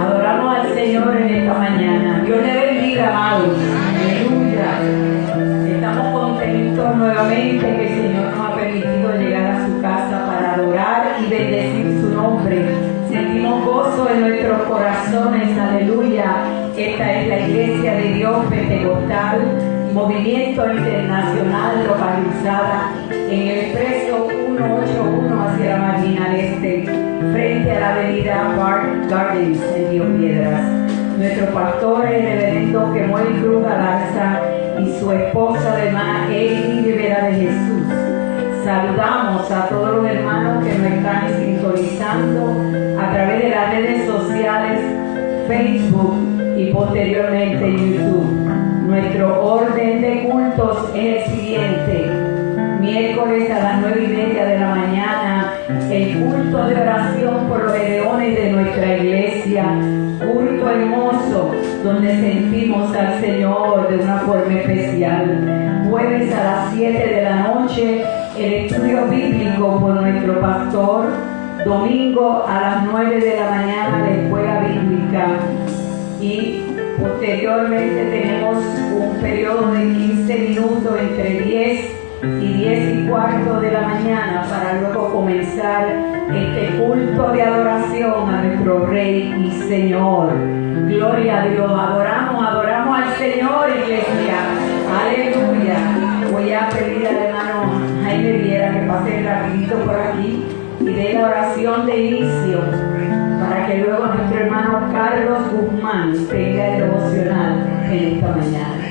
Adoramos al Señor en esta mañana. Dios le bendiga, amados. Aleluya. Estamos contentos nuevamente que el Señor nos ha permitido llegar a su casa para adorar y bendecir su nombre. Sentimos gozo en nuestros corazones. Aleluya. Esta es la Iglesia de Dios Pentecostal, Movimiento Internacional localizada en el expreso 181 hacia la Marginal Este, frente a la avenida Park Gardens en Río Piedras. Nuestro pastor, el reverendo Kemuel Cruz Galarza, y su esposa, hermana Eli Rivera de Jesús. Saludamos a todos los hermanos que nos están sintonizando a través de las redes sociales, Facebook y posteriormente YouTube. Nuestro orden de cultos es el siguiente: miércoles a las 9:30 de la mañana, el culto de oración por los leones de nuestra iglesia, culto hermoso, donde sentimos al Señor de una forma especial. Jueves a las 7 de la noche, el estudio bíblico por nuestro pastor. Domingo a las 9 de la mañana, la escuela bíblica. Y posteriormente tenemos un periodo de 15 minutos entre 10 y 10:15 de la mañana para luego comenzar este culto de adoración a nuestro Rey y Señor. Gloria a Dios. Adoramos al Señor, iglesia. Aleluya. Voy a pedir al hermano Jaime Viera que pase rapidito por aquí y dé la oración de inicio, para que luego nuestro hermano Carlos Guzmán tenga el devocional en esta mañana.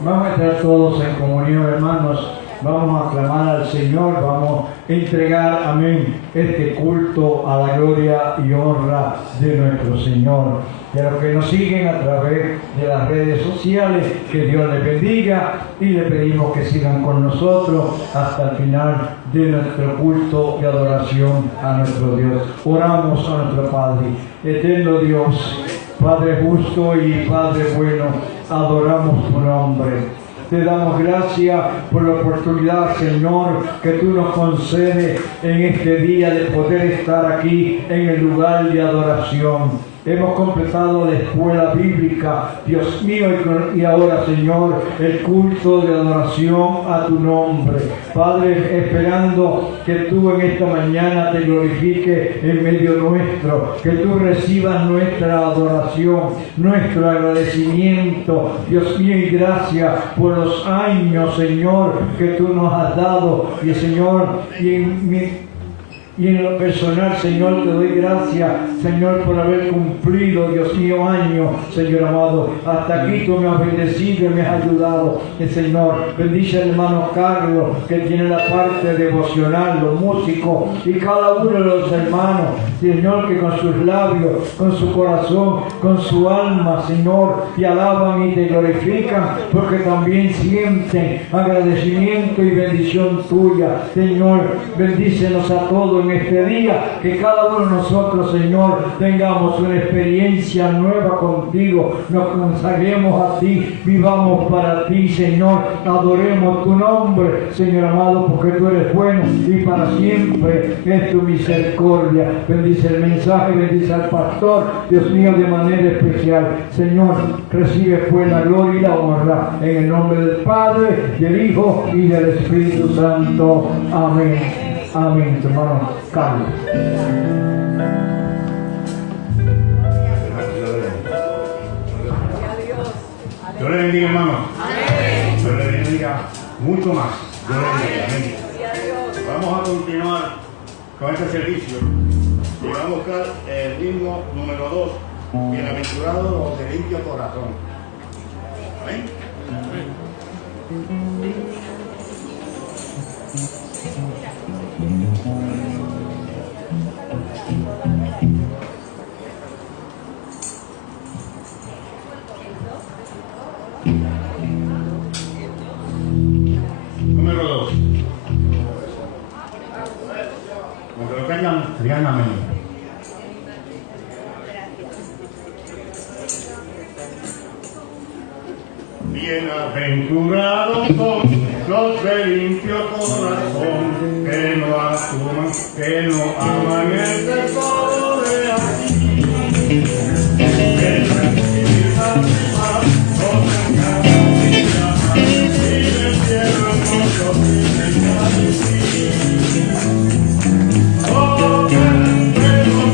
Vamos a estar todos en comunión, hermanos. Vamos a aclamar al Señor, vamos a entregar, amén, este culto a la gloria y honra de nuestro Señor. Y a los que nos siguen a través de las redes sociales, que Dios les bendiga, y le pedimos que sigan con nosotros hasta el final de nuestro culto de adoración a nuestro Dios. Oramos a nuestro Padre, eterno Dios, Padre justo y Padre bueno, adoramos tu nombre. Te damos gracias por la oportunidad, Señor, que tú nos concedes en este día de poder estar aquí en el lugar de adoración. Hemos completado la escuela bíblica, Dios mío, y ahora, Señor, el culto de adoración a tu nombre. Padre, esperando que tú en esta mañana te glorifiques en medio nuestro, que tú recibas nuestra adoración, nuestro agradecimiento, Dios mío, y gracias por los años, Señor, que tú nos has dado. Y, Señor, y en lo personal, Señor, te doy gracias, Señor, por haber cumplido, Dios mío, años, Señor amado. Hasta aquí tú me has bendecido y me has ayudado, Señor. Bendice al hermano Carlos, que tiene la parte devocional, los músicos, y cada uno de los hermanos, Señor, que con sus labios, con su corazón, con su alma, Señor, te alaban y te glorifican, porque también sienten agradecimiento y bendición tuya. Señor, bendícenos a todos en este día, que cada uno de nosotros, Señor, tengamos una experiencia nueva contigo, nos consagremos a ti, vivamos para ti, Señor, adoremos tu nombre, Señor amado, porque tú eres bueno y para siempre es tu misericordia. Bendice el mensaje, bendice al pastor, Dios mío, de manera especial. Señor, recibe pues la gloria y la honra en el nombre del Padre, del Hijo y del Espíritu Santo. Amén. Amén, hermano Carlos. Dios le bendiga, hermano. Dios le bendiga mucho más. Dios le bendiga. Vamos a continuar con este servicio y vamos a buscar el himno número 2. Bienaventurados los de limpio corazón. Amén. Número 2. Cuando lo tengan, digan amén. Bienaventurados son los de limpio corazón, que no han asuman que no aman el tesoro de aquí. El recibir la prima, no tengan vida, y le cierran mucho sin oh, que tenemos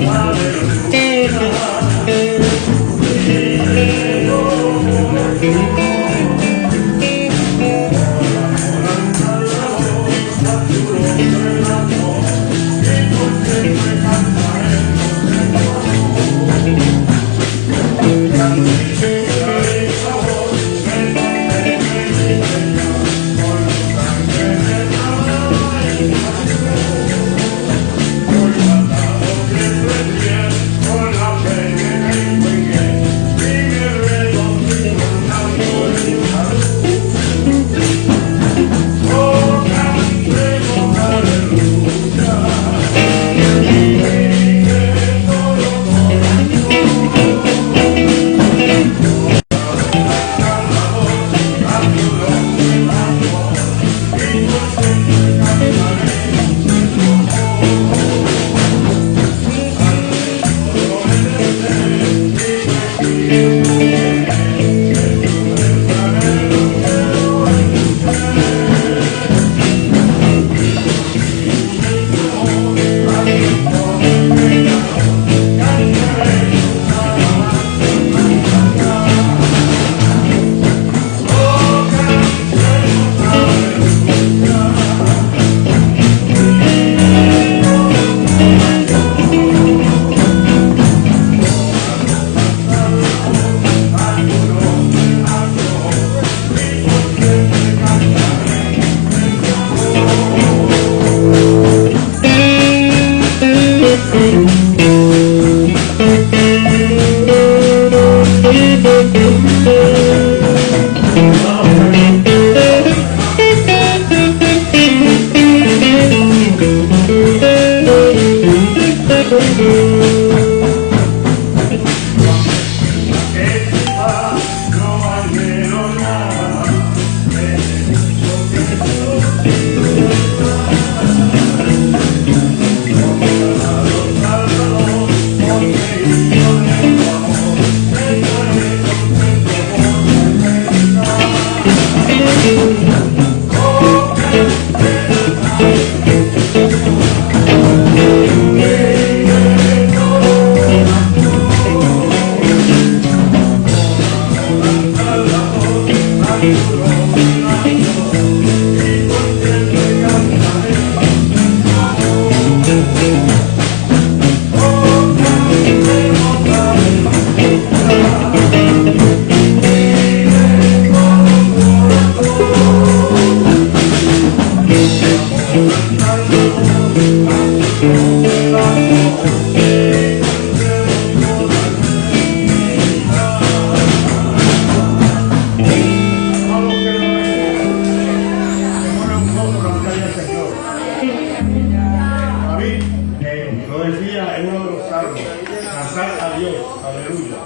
aleluya.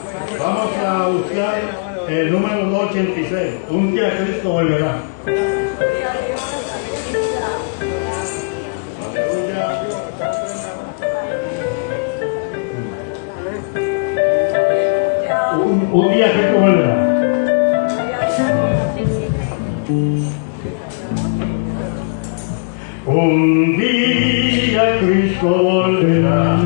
El número 286, un día Cristo volverá. Un día Cristo volverá. Un día Cristo volverá.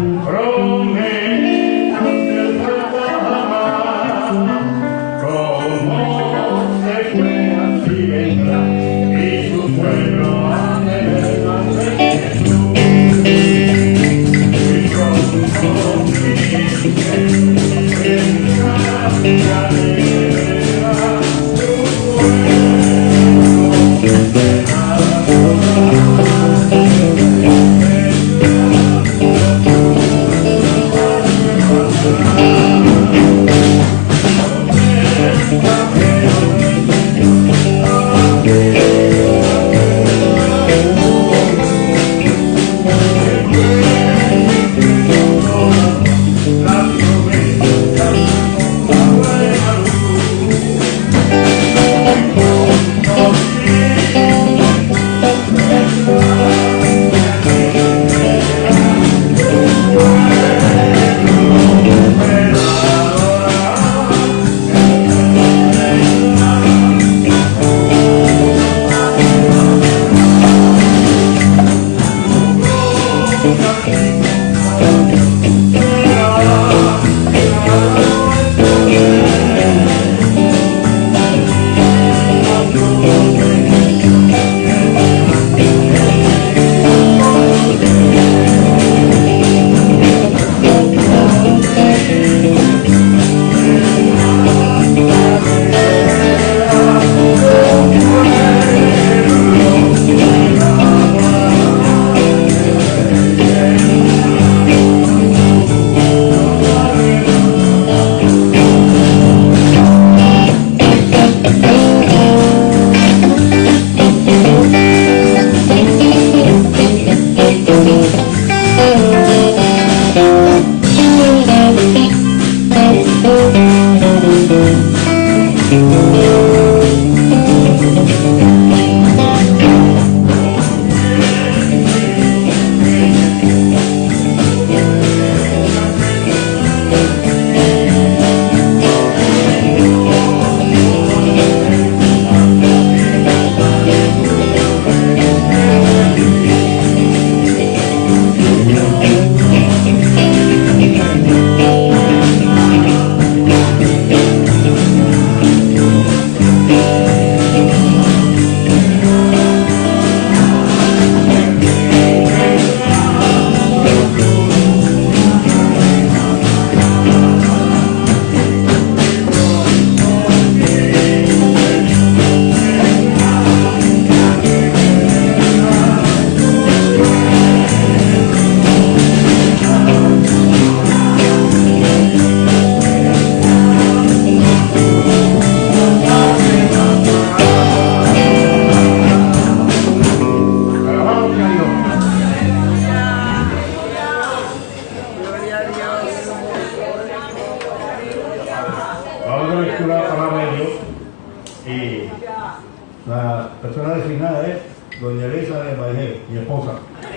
doña Elisa de Vallejo, mi esposa.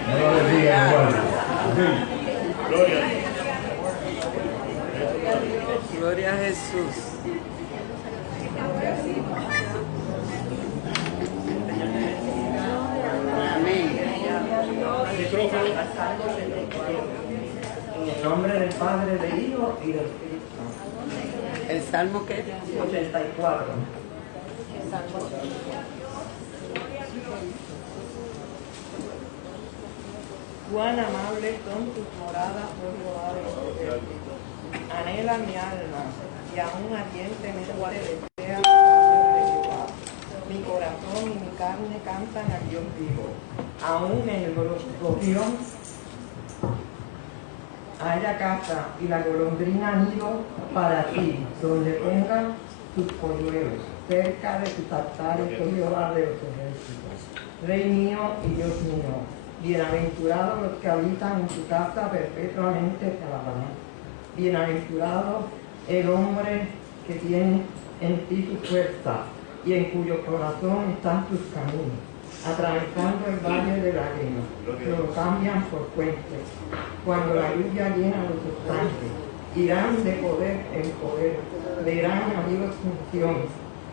No la bendiga igual. Amén. Gloria a Dios. Gloria a Jesús. En el nombre del Padre, del Hijo y del Espíritu Santo. ¿El salmo qué? 84. Cuán amables son tus moradas, oh Jehová de los ejércitos. Anhela mi alma, y aún ardientemente desea la palabra de Jehová. Mi corazón y mi carne cantan al Dios vivo. Aún en el gorrión haya casa y la golondrina nido para ti, donde pongan tus polluelos, cerca de tus altares, oh Jehová de los ejércitos. Rey mío y Dios mío, bienaventurados los que habitan en tu casa perpetuamente te alabarán. Bienaventurado el hombre que tiene en ti tu fuerza y en cuyo corazón están tus caminos, atravesando el valle de lágrimas, lo cambian por puentes. Cuando la lluvia llena los estanques, irán de poder en poder, verán a Dios en Sión.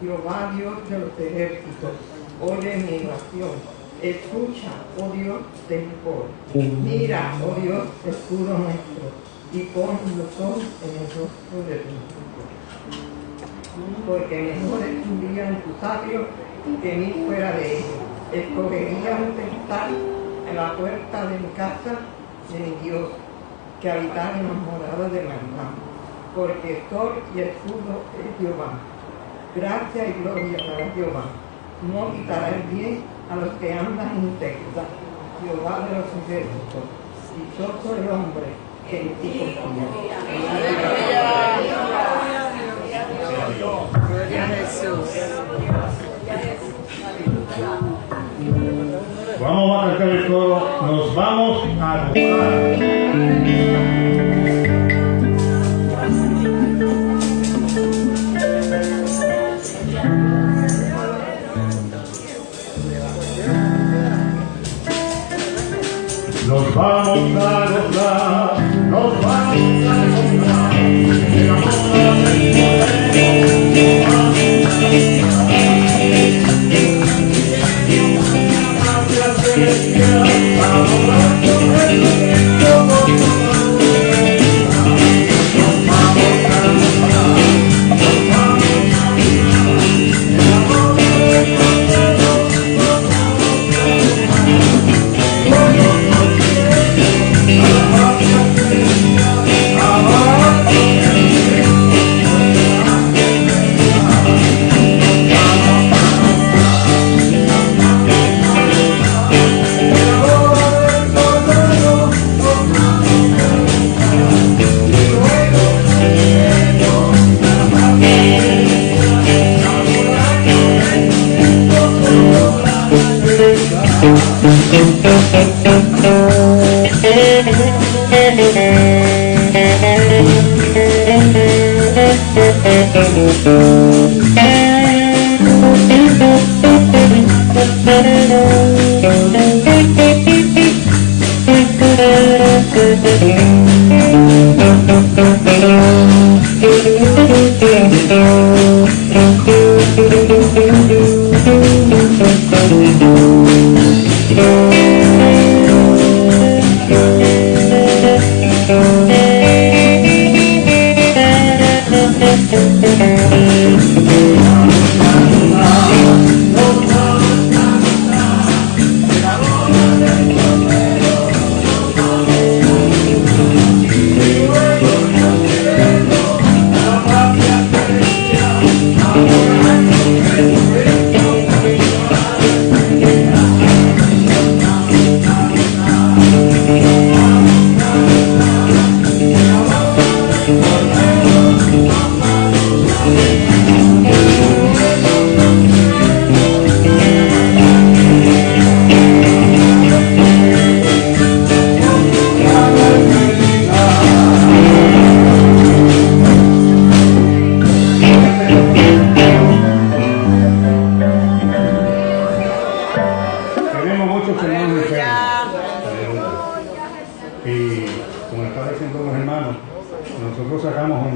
Jehová Dios de los ejércitos, oye mi oración. Escucha, oh Dios de Jacob. Mira, oh Dios, escudo nuestro, y pon los ojos en el rostro de tu Hijo. Porque mejor es un día en tu atrio que mil fuera de ellos. Escogería estar en la puerta de mi casa de mi Dios, que habitar en las moradas de maldad. Porque sol y escudo es Jehová. Gracia y gloria para Jehová. No quitará el bien a los que andan en integridad. Jehová de los ejércitos, dichoso el hombre que en ti confía. Gloria a Jesús. Vamos a cantar el coro. Nos vamos a gozar. Nos vamos a gozar, nos vamos a gozar, el amor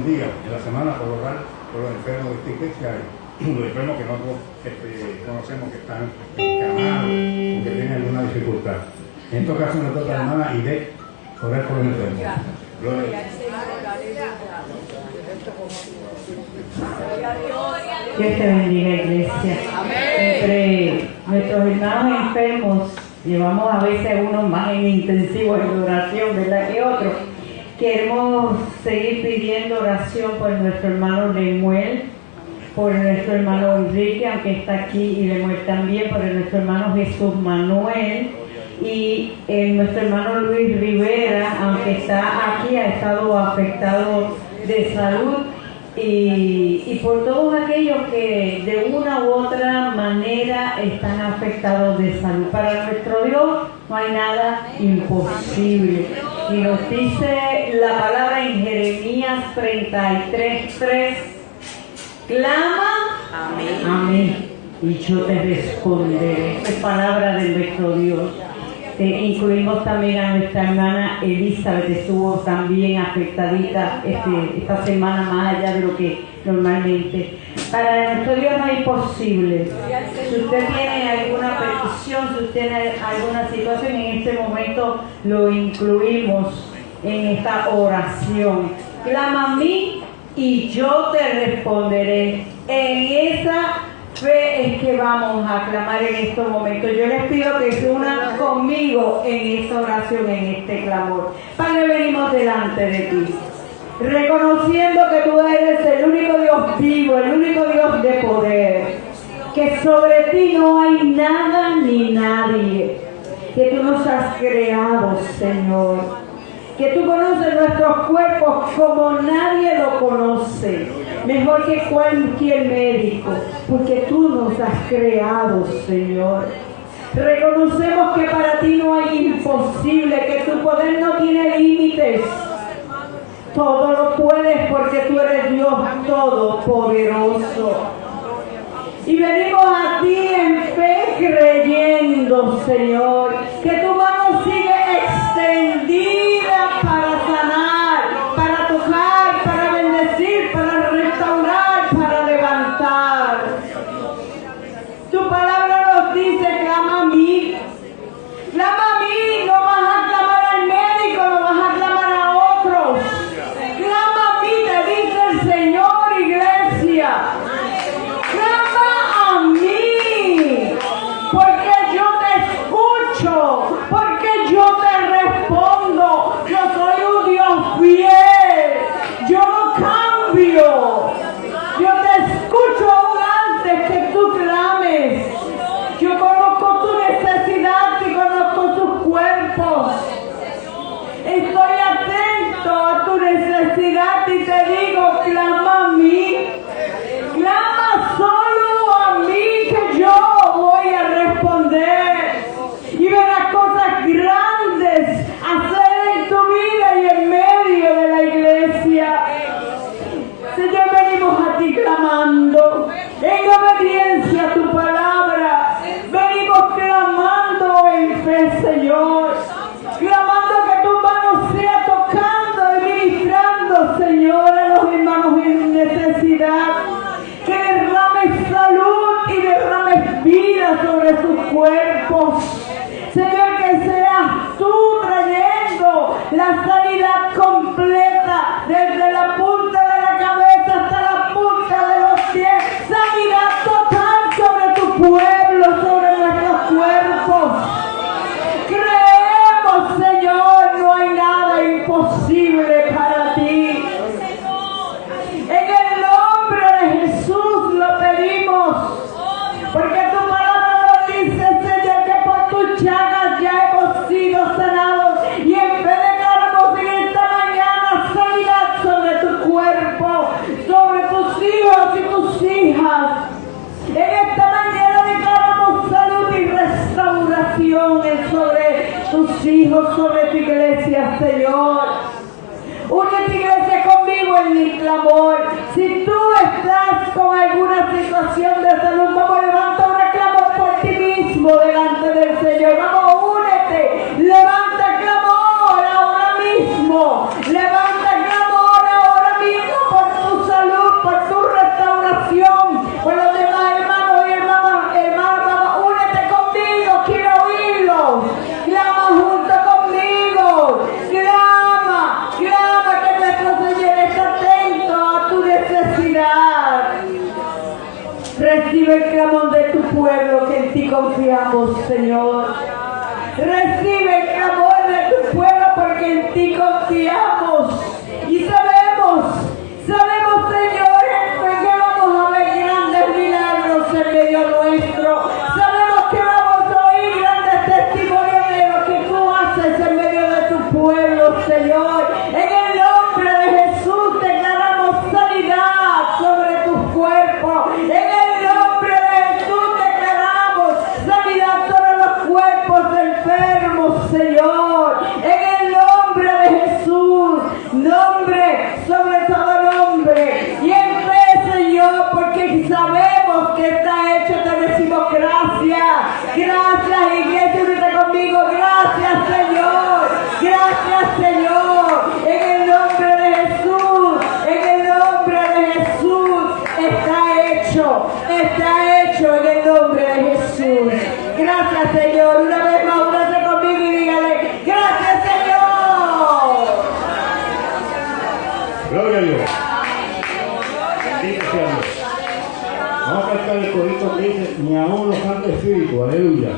días en la semana por orar por los enfermos de esta iglesia, los enfermos que nosotros conocemos que están encamados o que tienen alguna dificultad. En esta ocasión le toca a la hermana Ide orar por los enfermos. Gloria. Dios te bendiga, iglesia. Entre nuestros hermanos enfermos, llevamos a veces unos más en intensivos en oración, ¿verdad? Que otros. Queremos seguir pidiendo oración por nuestro hermano Lemuel, por nuestro hermano Enrique, aunque está aquí, y Lemuel también, por nuestro hermano Jesús Manuel, y nuestro hermano Luis Rivera, aunque está aquí, ha estado afectado de salud, y por todos aquellos que de una u otra manera están afectados de salud. Para nuestro Dios no hay nada imposible. Y nos dice la palabra en Jeremías 33:3, clama a mí y yo te responderé. Es palabra de nuestro Dios. Incluimos también a nuestra hermana Elizabeth, estuvo también afectadita esta semana más allá de lo que normalmente. Para nuestro Dios no es imposible. Si usted tiene alguna petición, si usted tiene alguna situación, en este momento lo incluimos en esta oración. Clama a mí y yo te responderé. En esa fe es que vamos a clamar en estos momentos. Yo les pido que se unan conmigo en esta oración, en este clamor. Padre, venimos delante de ti, reconociendo que tú eres el único Dios vivo, el único Dios de poder, que sobre ti no hay nada ni nadie, que tú nos has creado, Señor, que tú conoces nuestros cuerpos como nadie lo conoce, mejor que cualquier médico, porque tú nos has creado, Señor. Reconocemos que para ti no hay imposible, que tu poder no tiene límites. Todo lo puedes porque tú eres Dios todopoderoso. Y venimos a ti en fe creyendo, Señor, que tu mano sigue extendida para sanar, para tocar, para bendecir, para restaurar, para levantar. Tu palabra nos dice, clama a mí. Clama a mí, no vas a clamar al médico, no vas a clamar a otros. Clama a mí, te dice el Señor, iglesia. Clama a mí, porque yo te escucho, porque yo te respondo. Yo soy un Dios fiel, yo no cambio. Yo te escucho aún antes que tú clames. Yo conozco tu necesidad y conozco tus cuerpos. Estoy atento a tu necesidad y te digo, clama a mí. Clama solo a mí que yo voy a responder. Y verás cosas grandes hacer en tu vida y en medio de la iglesia. Señor, venimos a ti clamando en obediencia a tu palabra. Venimos clamando en fe, Señor. Clamando que tu mano sea tocando y ministrando, Señor, a los hermanos en necesidad. Que derrames salud y derrames vida sobre sus cuerpos. Señor, que seas tú trayendo la sanidad completa desde la punta de la cabeza hasta la punta de los pies. Sanidad total sobre tu pueblo, sobre nuestros cuerpos. Creemos, Señor, no hay nada imposible para ti. En el nombre de Jesús lo pedimos, porque tu palabra nos dice, Señor, que por tus llagas ya hemos sido sanados, y en fe declaramos en esta mañana sanidad sobre tu cuerpo, sobre tus hijos y tus hijas. En esta mañana declaramos salud y restauración sobre tus hijos, sobre tu iglesia, Señor. Une tu iglesia conmigo en mi clamor. Si tú estás con alguna situación de salud, vamos, levanta un reclamo por ti mismo delante del Señor. Vamos, únete, levanta clamor ahora mismo. Levanta clamor ahora mismo por confiamos, Señor. Recibe el clamor de tu pueblo porque en ti confiamos. Y sabemos, Señor, que vamos a ver grandes milagros en medio nuestro. Sabemos que vamos a oír grandes testimonios de lo que tú haces en medio de tu pueblo, Señor. En el nombre de Jesús declaramos sanidad sobre tu cuerpo. En el nombre de Jesús declaramos sanidad sobre los cuerpos enfermos, Señor. En el nombre de Jesús, nombre sobre todo nombre. Y en fe, Señor, porque sabemos que está hecho, te decimos gracias. Gracias, Iglesia, unite conmigo. Gracias, Señor. Gracias, Señor. En el nombre de Jesús, en el nombre de Jesús, está hecho en el nombre de Jesús. Gracias, Señor. Una vez más, únase conmigo y dígale, gracias, Señor. Gloria a Dios. Bendito sea Dios. Vamos a cantar el corito que dice, ni aún los santos espíritus, aleluya.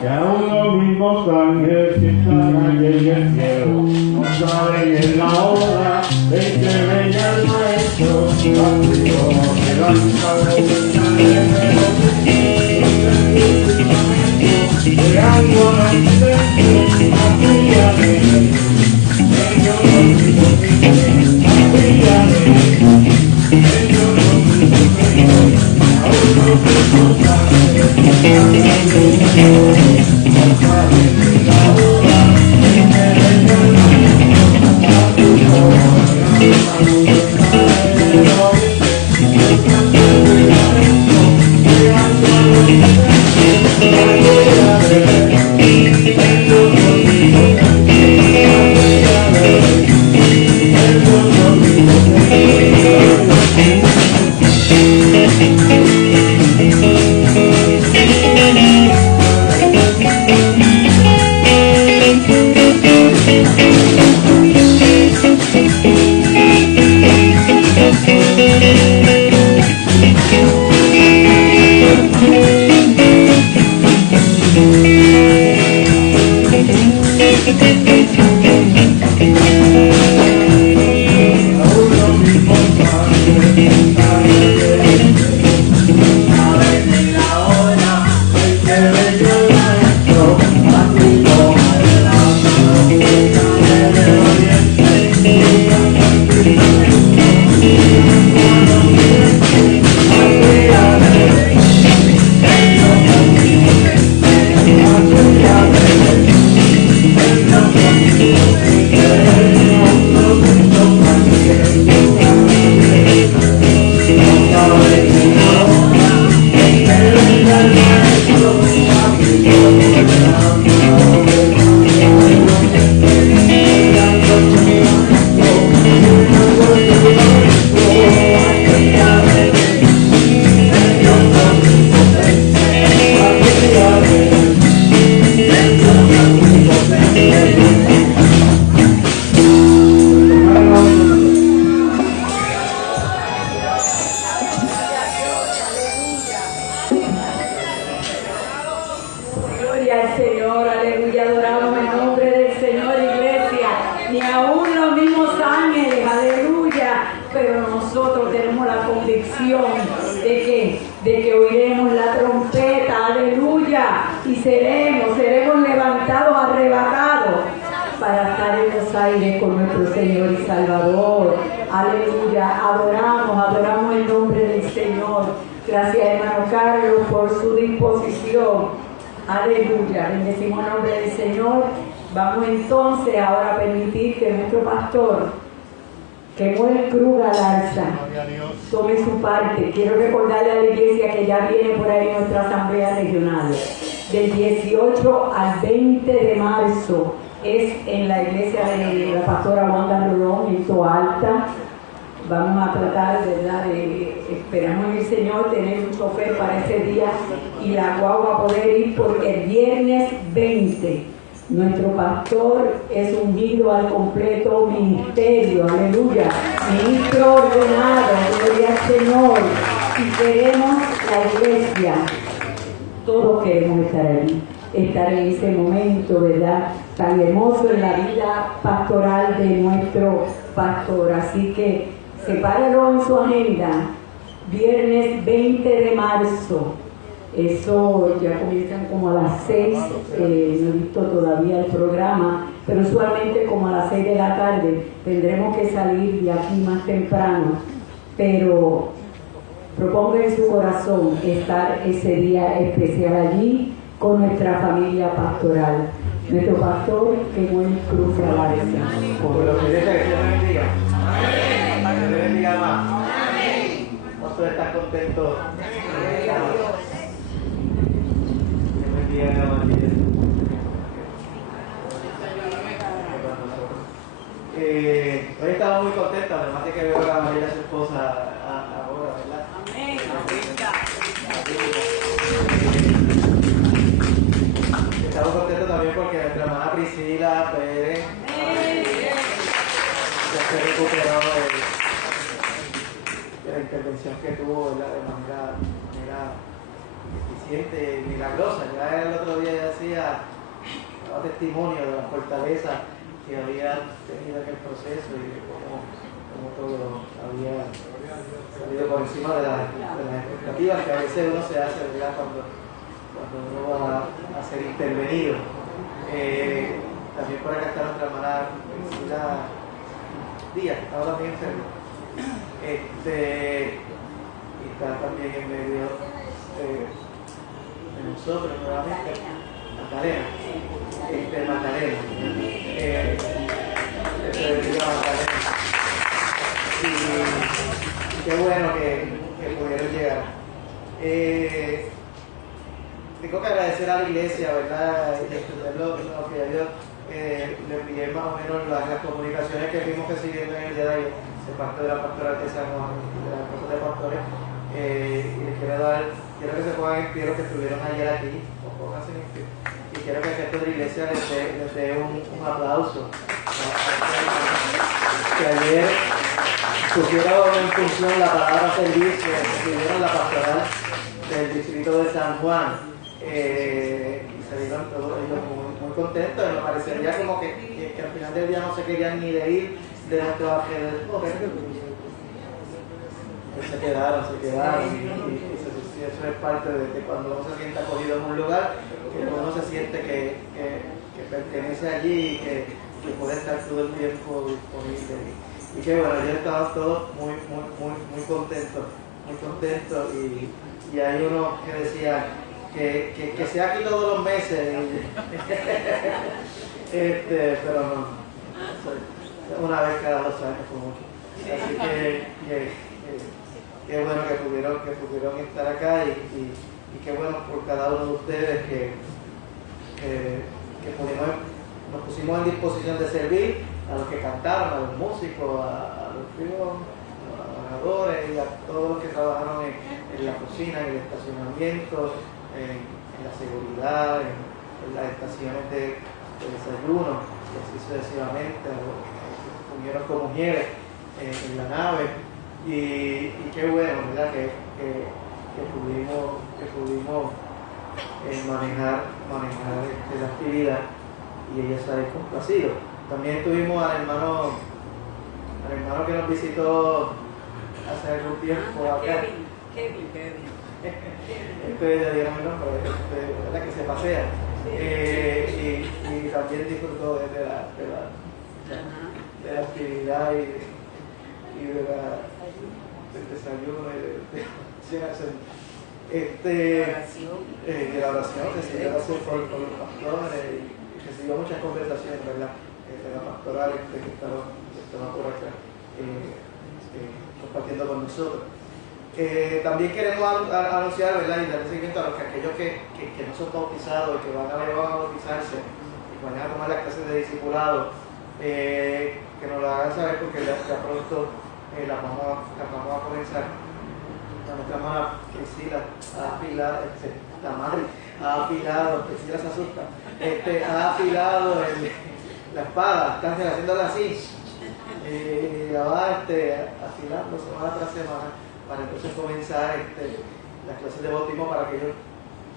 Que aún los mismos ángeles que están allí en el cielo, no saben en la hora de que venga el maestro, partido que lanza de llegando a la iglesia, seremos levantados, arrebatados para estar en los aires con nuestro Señor y Salvador. Aleluya, adoramos el nombre del Señor. Gracias, hermano Carlos, por su disposición. Aleluya, bendecimos el nombre del Señor. Vamos entonces ahora a permitir que nuestro pastor, que Noel Cruz Galarza, tome su parte. Quiero recordarle a la iglesia que ya viene por ahí nuestra asamblea regional. Del 18 al 20 de marzo es en la iglesia de la pastora Wanda Rolón en Toalta. Vamos a tratar, ¿verdad? Esperamos en el Señor tener un chofer para ese día y la guagua poder ir, porque el viernes 20 Nuestro pastor es ungido al completo ministerio, aleluya, ministro ordenado, gloria al Señor, y queremos la iglesia, todos queremos estar allí, estar en ese momento, ¿verdad?, tan hermoso en la vida pastoral de nuestro pastor. Así que sepáralo en su agenda, viernes 20 de marzo. Eso ya comienzan como a las 6, no he visto todavía el programa, pero usualmente como a las 6 de la tarde tendremos que salir de aquí más temprano, pero proponga en su corazón estar ese día especial allí con nuestra familia pastoral. Nuestro pastor, que buen cruz a la vez. Por lo que Dios te bendiga. Para que te bendiga más. ¿Cuántos están contentos? Hoy estamos muy contentos, además de que veo a María, su esposa, ahora, ¿verdad? Amén. Estamos contentos también porque nuestra hermana Priscila Pérez ya se recuperó de la intervención que tuvo, ¿verdad?, de manera eficiente, milagrosa. Ya el otro día ya daba testimonio de la fortaleza que había tenido en el proceso y de cómo todo había salido por encima de las expectativas que a veces uno se hace, ¿verdad?, cuando uno va a ser intervenido. También por acá está nuestra hermana Priscila Díaz, que estaba también enferma. Y está también en medio de nosotros nuevamente. Magdalena. Magdalena. Magdalena. Y qué bueno que pudieron llegar. Tengo que agradecer a la iglesia, ¿verdad? Y extender lo que ya yo le envié más o menos las comunicaciones que fuimos recibiendo en el día de ayer de parte de la pastora artesana, de la cosa de pastores. Y les quiero que se pongan en pie los que estuvieron ayer aquí, o pónganse en pie. Y quiero que el resto de la iglesia les dé un aplauso. Que ayer pusieron en función la palabra servicio, recibieron la pastoral del distrito de San Juan. Y salieron todos ellos muy contentos. Me parecería como que al final del día no se querían ni de ir de nuestro alrededor. Se quedaron y eso es parte de cuando uno se siente acogido en un lugar, que uno se siente que pertenece allí y que puede estar todo el tiempo disponible. Y que bueno, yo estaba todos muy contentos y hay uno que decía que sea aquí todos los meses pero no, una vez cada 2 años como mucho. Así que qué bueno que pudieron estar acá y qué bueno por cada uno de ustedes que nos pusimos en disposición de servir a los que cantaron, a los músicos, a los primos, a los oradores y a todos los que trabajaron en la cocina, en el estacionamiento, en la seguridad, en las estaciones de desayuno, y así sucesivamente, a los que unieron como mujeres en la nave. Y qué bueno, ¿verdad?, que pudimos manejar la actividad y ella sale complacido. También tuvimos al hermano que nos visitó hace algún tiempo acá. Kevin. Ya dieron mi nombre, ¿verdad?, que se pasea. Y también disfrutó de la actividad y del desayuno de la oración, recibió oración por los pastores y recibió muchas conversaciones, ¿verdad?, de la pastoral que estaba por acá compartiendo con nosotros. También queremos anunciar, ¿verdad?, y dar seguimiento a aquellos que no son bautizados y que van a bautizarse y van a tomar las clases de discipulado, que nos lo hagan saber porque ya pronto las vamos a comenzar. Nuestra hermana Priscila, Tamari ha afilado, que si ya se asusta, ha afilado la espada, está haciéndola así, y la va afilando semana tras semana para entonces comenzar las clases de bautismo para aquellos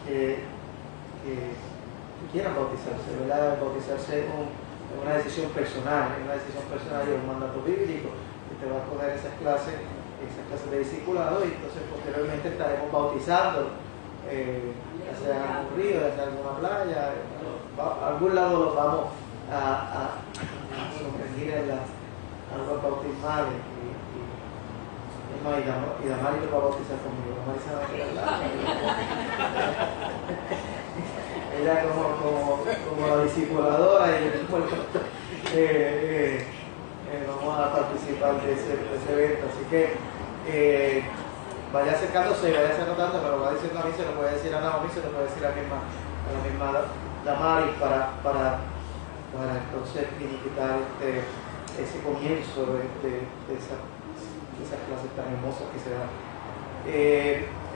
que quieran bautizarse, ¿verdad? Bautizarse es una decisión personal, y es un mandato bíblico que te va a poner esas clases de discipulado, y entonces posteriormente estaremos bautizando, ya sea en algún río, ya sea en alguna playa, a algún lado los vamos a sumergir en las aguas bautismales. Y Damari lo va a bautizar conmigo. Damari se va a quedar al ella como la discipuladora, y vamos a participar de ese evento. Así que vaya acercándose, vaya anotando, me lo va diciendo a mí, se lo puede decir a Naomi, se lo puede decir a la misma Damari para entonces finiquitar ese comienzo de esas clases tan hermosas que se dan.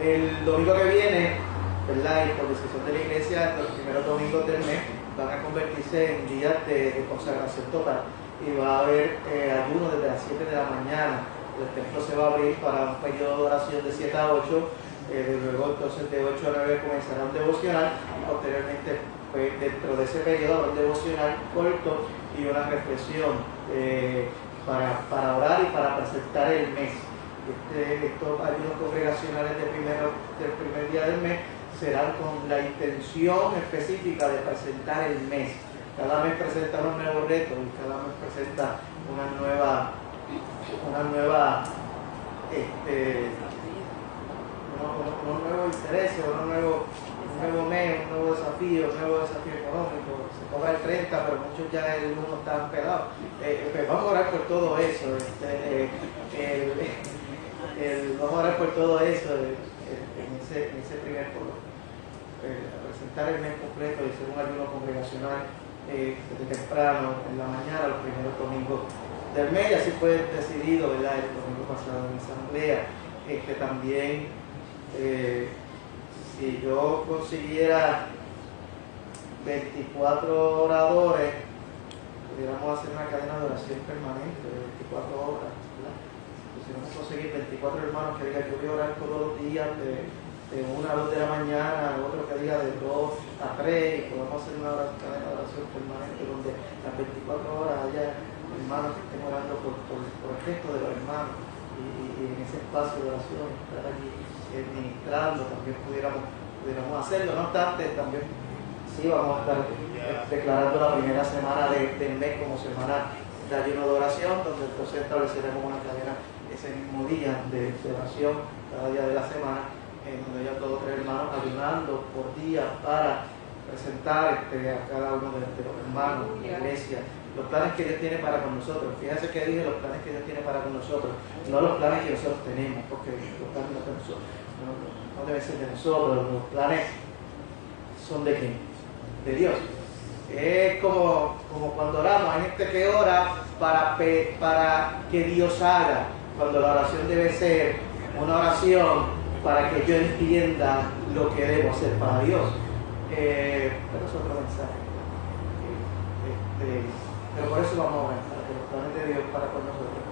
El domingo que viene, ¿verdad? Y por decisión de la iglesia, los primeros domingos del mes van a convertirse en días de consagración total, y va a haber ayuno desde las 7 de la mañana. El templo se va a abrir para un periodo de oración de 7 a 8, luego entonces de 8 a 9 comenzará un devocional, y posteriormente pues, dentro de ese periodo habrá un devocional corto y una reflexión para orar y para presentar el mes. Estos ayunos congregacionales del primer día del mes serán con la intención específica de presentar el mes. Cada mes presenta unos nuevos retos, y cada mes presenta unos nuevos intereses, un nuevo mes, un nuevo desafío económico. Se cobra el 30, pero muchos ya el 1 están pelados. Pues vamos a orar por todo eso. Vamos a orar por todo eso en ese primer polo. Presentar el mes completo y hacer un ayuno congregacional desde temprano, en la mañana, los primeros domingos del mes. Y así fue decidido, ¿verdad? El domingo pasado en la asamblea. También, si yo consiguiera 24 oradores, pudiéramos hacer una cadena de oración permanente de 24 horas, ¿verdad? Pudiéramos conseguir 24 hermanos que digan: yo voy a orar todos los días de 1 a 2 de la mañana, otro que diga de 2 a 3, y podemos hacer una cadena de oración permanente donde las 24 horas haya hermanos que estén orando por el resto de los hermanos, y en ese espacio de oración estar allí ministrando. También pudiéramos hacerlo. No obstante, también sí vamos a estar declarando la primera semana del mes como semana de ayuno de oración, donde entonces estableceremos una cadena ese mismo día de oración cada día de la semana, en donde ya todos 3 hermanos ayunando por día para presentar a cada uno de los hermanos de la iglesia los planes que Dios tiene para con nosotros. Fíjense que dije los planes que Dios tiene para con nosotros, no los planes que nosotros tenemos, porque los planes no deben ser de nosotros. Los planes son de quién? De Dios. Es como cuando oramos, hay gente que ora para que Dios haga, cuando la oración debe ser una oración para que yo entienda lo que debo hacer para Dios. Pero es otro mensaje. Pero por eso vamos a orar, para que los planes de Dios para con nosotros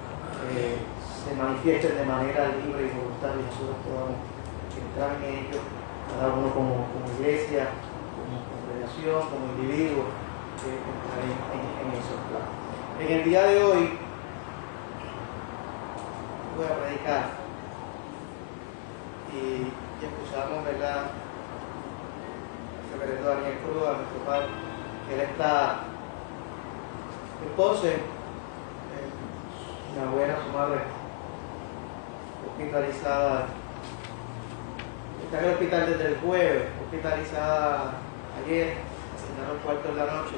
se manifiesten de manera libre y voluntaria, y nosotros podamos entrar en ellos, cada uno como iglesia, como congregación, como individuo, entrar en esos planes. En el día de hoy voy a predicar, y escuchamos, ¿verdad?, el reverendo Daniel Córdoba, nuestro padre, que él está en Ponce, mi abuela, su madre, hospitalizada, está en el hospital desde el jueves, hospitalizada ayer, asignaron cuarto en la noche,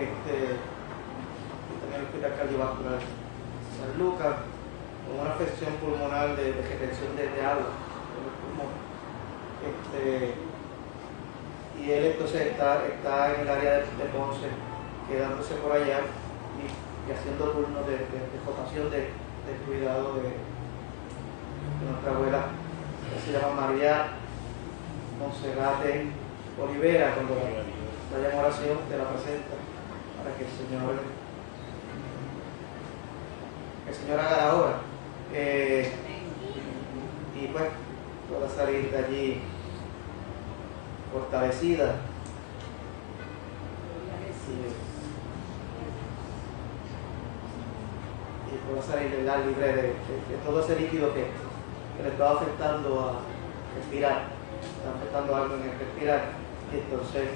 está en el hospital cardiovascular San Lucas, con una afección pulmonar de retención de agua en los pulmones. Y él entonces está en el área de Ponce, quedándose por allá y haciendo turnos de rotación de cuidado de nuestra abuela, que se llama María Monserrate Olivera, cuando vaya en oración, te la presenta para que el Señor haga la obra. Y pues pueda salir de allí fortalecida. Y pueda salir libre de todo ese líquido que le estaba afectando a respirar, está afectando algo en el respirar, y entonces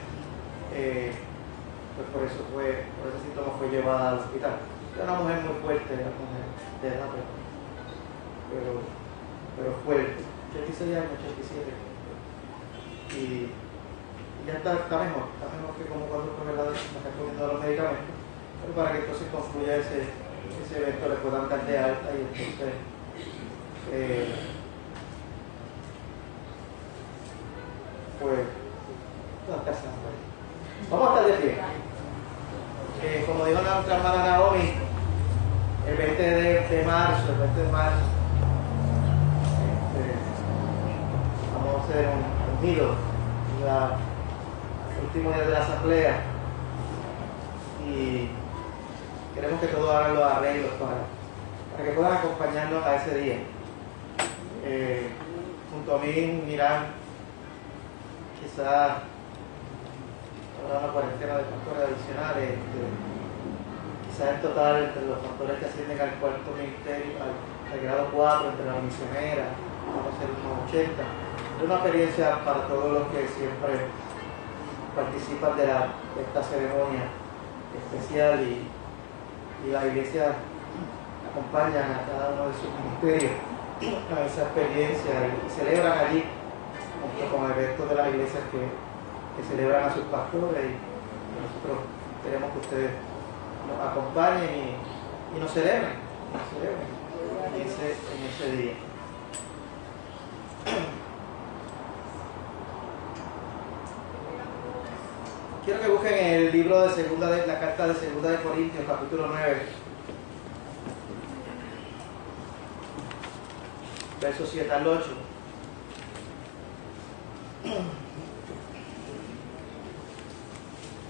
pues por ese síntoma fue llevada al hospital. Era una mujer muy fuerte, era una mujer de edad, pero fuerte, 86 años, 87, y ya está mejor que como cuando fue la está comiendo los medicamentos, pero para que entonces concluya ese evento le puedan dar de alta y entonces pues vamos a estar de pie. Como dijo nuestra hermana Naomi, el 20 de marzo, vamos a hacer un nido el último día de la asamblea y queremos que todos hagan los arreglos para que puedan acompañarnos a ese día. Junto a mí mirán quizás habrá una cuarentena de pastores adicionales, quizás en total entre los pastores que ascienden al cuarto ministerio, al grado 4, entre las misioneras, vamos a ser unos 80. Es una experiencia para todos los que siempre participan de esta ceremonia especial y la iglesia acompaña a cada uno de sus ministerios a esa experiencia y celebran allí junto con el resto de las iglesias que celebran a sus pastores, y nosotros queremos que ustedes nos acompañen y nos celebren en ese día. Quiero que busquen el libro de la carta de Segunda de Corintios, capítulo 9, versos 7 al 8.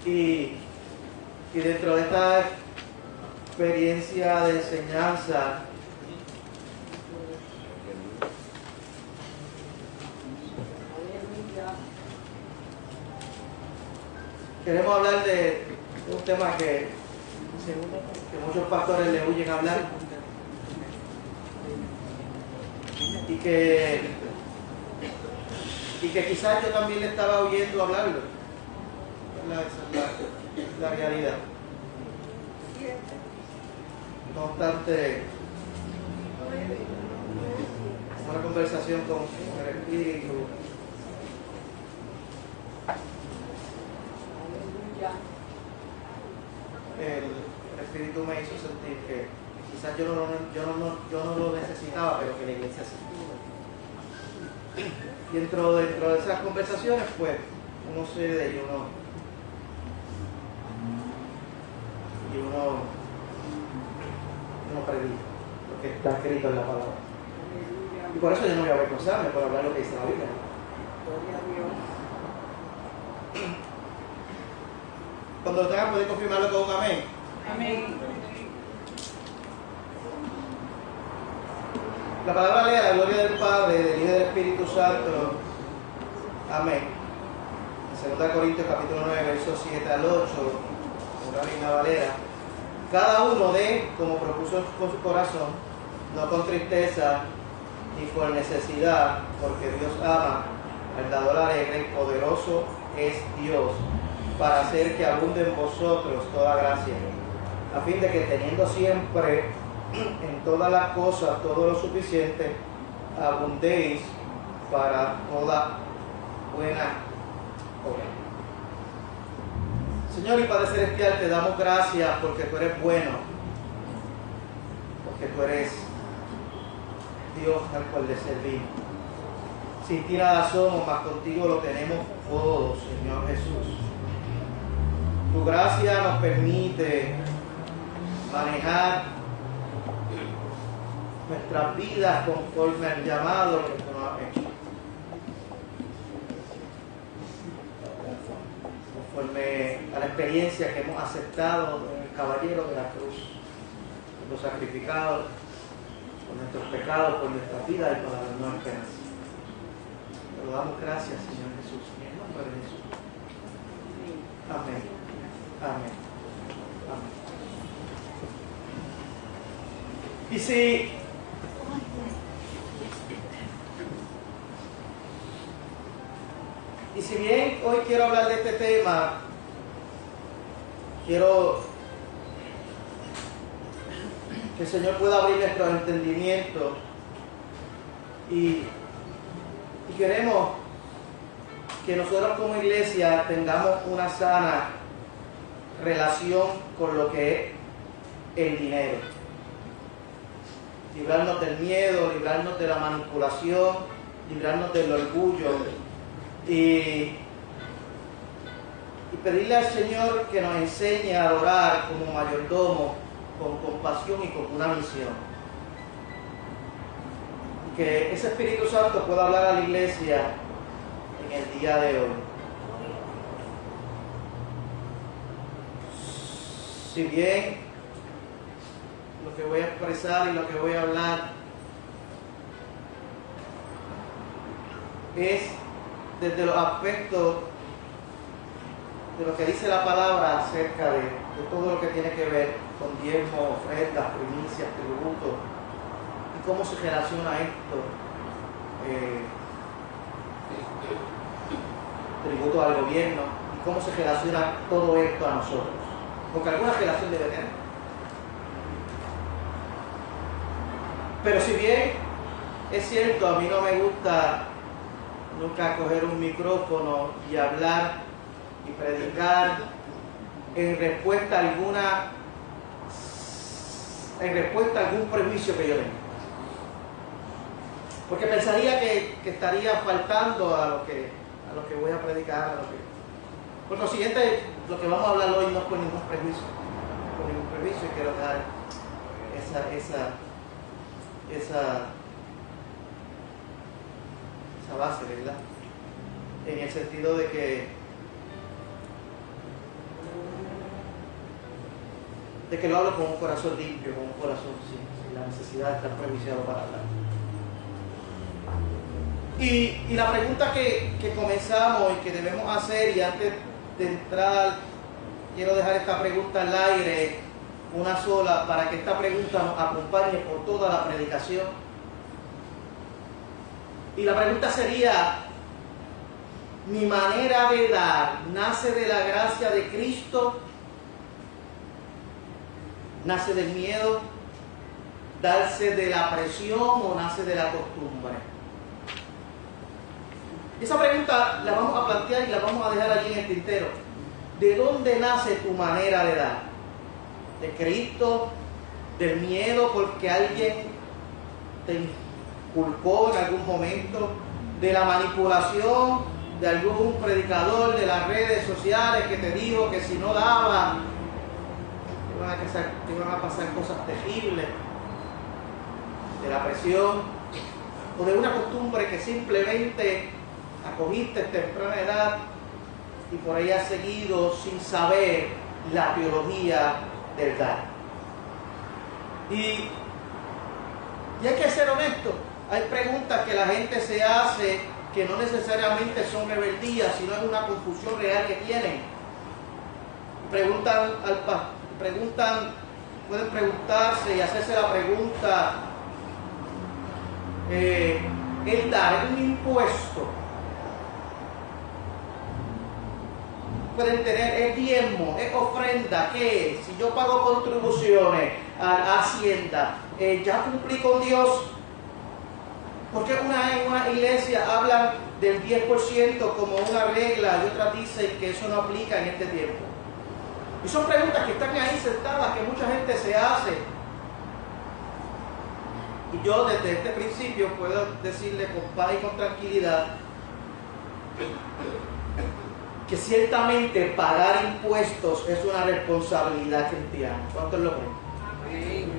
Y dentro de esta experiencia de enseñanza, queremos hablar de un tema que muchos pastores le huyen a hablar y que quizás yo también le estaba oyendo hablarlo. Esa es la realidad. No obstante, una conversación con el Espíritu, el Espíritu me hizo sentir que quizás yo no lo necesitaba, pero que la iglesia sí. Y dentro de esas conversaciones, pues, uno cede y uno predica lo que está escrito en la palabra. Y por eso yo no voy a avergonzarme por hablar lo que dice la Biblia. Cuando lo tengan, pueden confirmarlo con un amén. Amén. La palabra lee la gloria del Padre, del Hijo y del Espíritu Santo. Amén. En 2 Corintios capítulo 9, versos 7 al 8, una Reina Valera. Cada uno dé como propuso con su corazón, no con tristeza ni por necesidad, porque Dios ama al dador alegre, poderoso es Dios, para hacer que abunde en vosotros toda gracia, a fin de que teniendo siempre en todas las cosas todo lo suficiente, abundéis para toda buena obra. Señor y Padre Celestial, te damos gracias porque tú eres bueno, porque tú eres Dios al cual le servimos. Sin ti nada somos, mas contigo lo tenemos todo, Señor Jesús. Tu gracia nos permite manejar nuestras vidas conforme al llamado que tú nos has hecho. conforme a la experiencia que hemos aceptado en el caballero de la cruz, lo sacrificado por nuestros pecados, por nuestra vida y por la nueva esperanza. Te damos gracias, Señor Jesús, en el nombre de Jesús. Amén. Amén. Amén. Y si bien hoy quiero hablar de este tema, quiero que el Señor pueda abrir nuestro entendimiento y queremos que nosotros como iglesia tengamos una sana relación con lo que es el dinero. Librarnos del miedo, librarnos de la manipulación, librarnos del orgullo y pedirle al Señor que nos enseñe a adorar como mayordomo, con compasión y con una misión. Y que ese Espíritu Santo pueda hablar a la iglesia en el día de hoy. Si bien lo que voy a expresar y lo que voy a hablar es desde los aspectos de lo que dice la palabra acerca de todo lo que tiene que ver con diezmos, ofrendas, primicias, tributos, y cómo se relaciona esto, tributo al gobierno, y cómo se relaciona todo esto a nosotros, porque alguna relación debe tener. Pero si bien es cierto, a mí no me gusta nunca coger un micrófono y hablar y predicar en respuesta a algún prejuicio que yo tenga. Porque pensaría que estaría faltando a lo que voy a predicar. Por lo siguiente, lo que vamos a hablar hoy no es con ningún prejuicio. Con ningún prejuicio, y quiero dar esa base, ¿verdad? En el sentido de que lo hablo con un corazón limpio, con un corazón sin la necesidad de estar prejuiciado para hablar. Y la pregunta que comenzamos y que debemos hacer, y antes de entrar, quiero dejar esta pregunta al aire, una sola, para que esta pregunta nos acompañe por toda la predicación. Y la pregunta sería: ¿mi manera de dar nace de la gracia de Cristo? ¿Nace del miedo? ¿Darse de la presión o nace de la costumbre? Esa pregunta la vamos a plantear y la vamos a dejar allí en el tintero. ¿De dónde nace tu manera de dar? ¿De Cristo? ¿Del miedo porque alguien te inculcó en algún momento? ¿De la manipulación de algún predicador de las redes sociales que te dijo que si no daba te iban a pasar cosas terribles? ¿De la presión? ¿O de una costumbre que simplemente acogiste en temprana edad y por ahí has seguido sin saber la teología del dar? Y hay que ser honesto, hay preguntas que la gente se hace que no necesariamente son rebeldías, sino es una confusión real que tienen. Pueden preguntarse y hacerse la pregunta, el dar es un impuesto. Pueden tener, es diezmo, es ofrenda, ¿qué es? Si yo pago contribuciones a la hacienda, ya cumplí con Dios. Porque en una iglesia hablan del 10% como una regla y otras dicen que eso no aplica en este tiempo? Y son preguntas que están ahí sentadas, que mucha gente se hace. Y yo desde este principio puedo decirle con paz y con tranquilidad que ciertamente pagar impuestos es una responsabilidad cristiana. ¿Cuántos lo creen?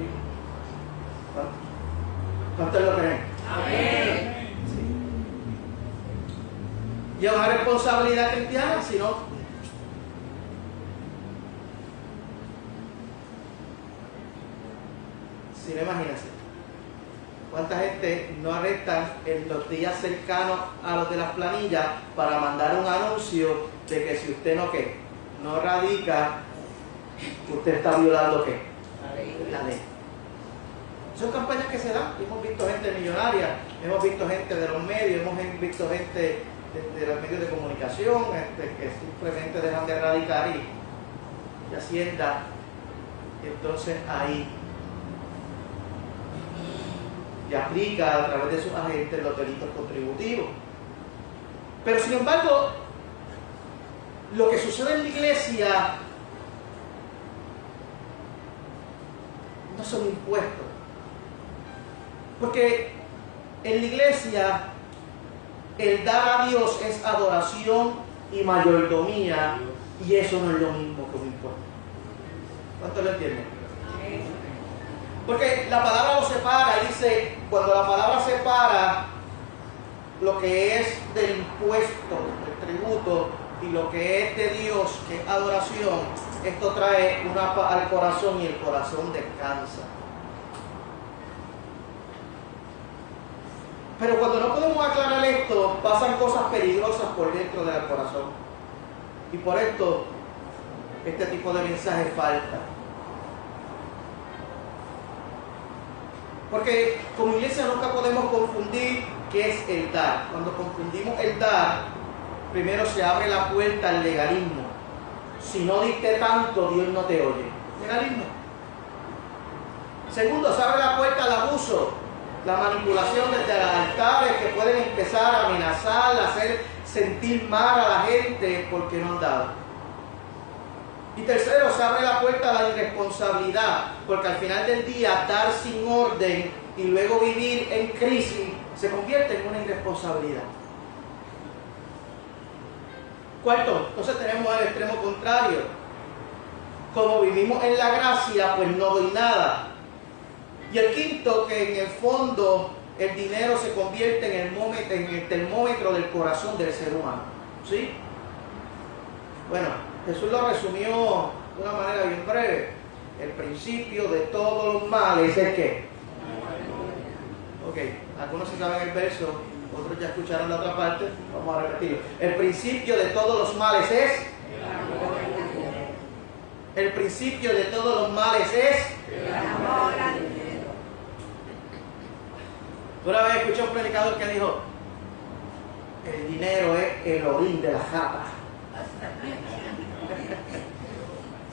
¿Cuántos lo creen? Amén. Sí. Y es una responsabilidad cristiana, si no, Si no, imagínense. ¿Cuánta gente no arrestan en los días cercanos a los de las planillas para mandar un anuncio de que si usted no radica, usted está violando ¿qué? La ley. Son campañas que se dan. Hemos visto gente millonaria, hemos visto gente de los medios, hemos visto gente de los medios de comunicación que simplemente dejan de radicar y Hacienda. Entonces ahí y aplica a través de sus agentes los delitos contributivos. Pero sin embargo, lo que sucede en la iglesia no son impuestos. Porque en la iglesia el dar a Dios es adoración y mayordomía, y eso no es lo mismo que un impuesto. ¿Cuánto lo entienden? Porque la palabra lo separa y dice, cuando la palabra separa lo que es del impuesto, del tributo, y lo que es de Dios, que es adoración, esto trae una paz al corazón y el corazón descansa. Pero cuando no podemos aclarar esto, pasan cosas peligrosas por dentro del corazón. Y por esto, este tipo de mensaje falta. Porque como iglesia nunca podemos confundir qué es el dar. Cuando confundimos el dar, primero se abre la puerta al legalismo. Si no diste tanto, Dios no te oye. Legalismo. Segundo, se abre la puerta al abuso, la manipulación desde los altares que pueden empezar a amenazar, a hacer sentir mal a la gente porque no han dado. Y tercero, se abre la puerta a la irresponsabilidad, porque al final del día dar sin orden y luego vivir en crisis se convierte en una irresponsabilidad. Cuarto, entonces tenemos el extremo contrario. Como vivimos en la gracia, pues no doy nada. Y el quinto, que en el fondo el dinero se convierte en el termómetro del corazón del ser humano. ¿Sí? Bueno, Jesús lo resumió de una manera bien breve. El principio de todos los males es ¿qué? Ok, algunos sí saben el verso, otros ya escucharon la otra parte, vamos a repetirlo. El principio de todos los males es... El principio de todos los males es... Una vez escuché a un predicador que dijo, el dinero es el orín de la jata.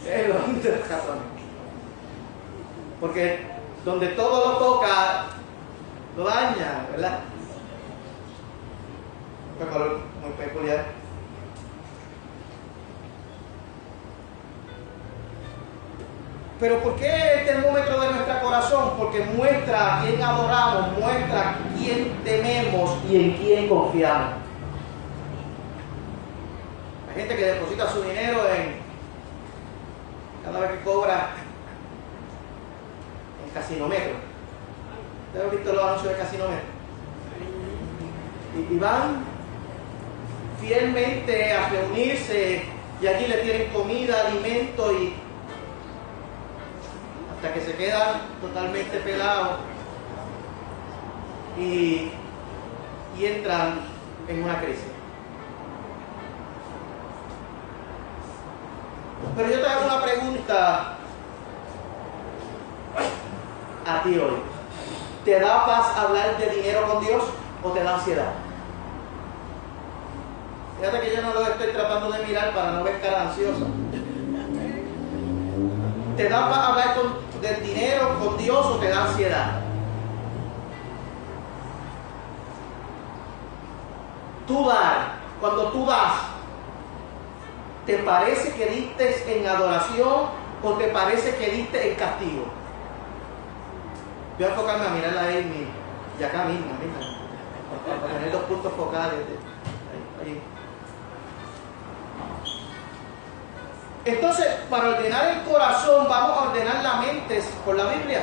El orín de la jata. Porque donde todo lo toca, lo daña, ¿verdad? Un color muy peculiar. Pero ¿por qué el termómetro de nuestro corazón? Porque muestra a quién adoramos, muestra a quién tememos y en quién confiamos. Hay gente que deposita su dinero cada vez que cobra en Casinometro. ¿Ustedes han visto los anuncios de Casinometro? Y van fielmente a reunirse y allí le tienen comida, alimento y hasta que se quedan totalmente pelados y entran en una crisis. Pero yo te hago una pregunta a ti hoy. ¿Te da paz hablar de dinero con Dios o te da ansiedad? Fíjate que yo no lo estoy tratando de mirar para no ver cara ansiosa. ¿Te da paz hablar del dinero con Dios o te da ansiedad? Tú dar, cuando tú das, ¿te parece que diste en adoración o te parece que diste en castigo? Voy a enfocarme a mirar a Amy y acá mismo, para tener dos puntos focales. Ahí. Entonces, para ordenar el corazón, vamos a ordenar la mente por la Biblia.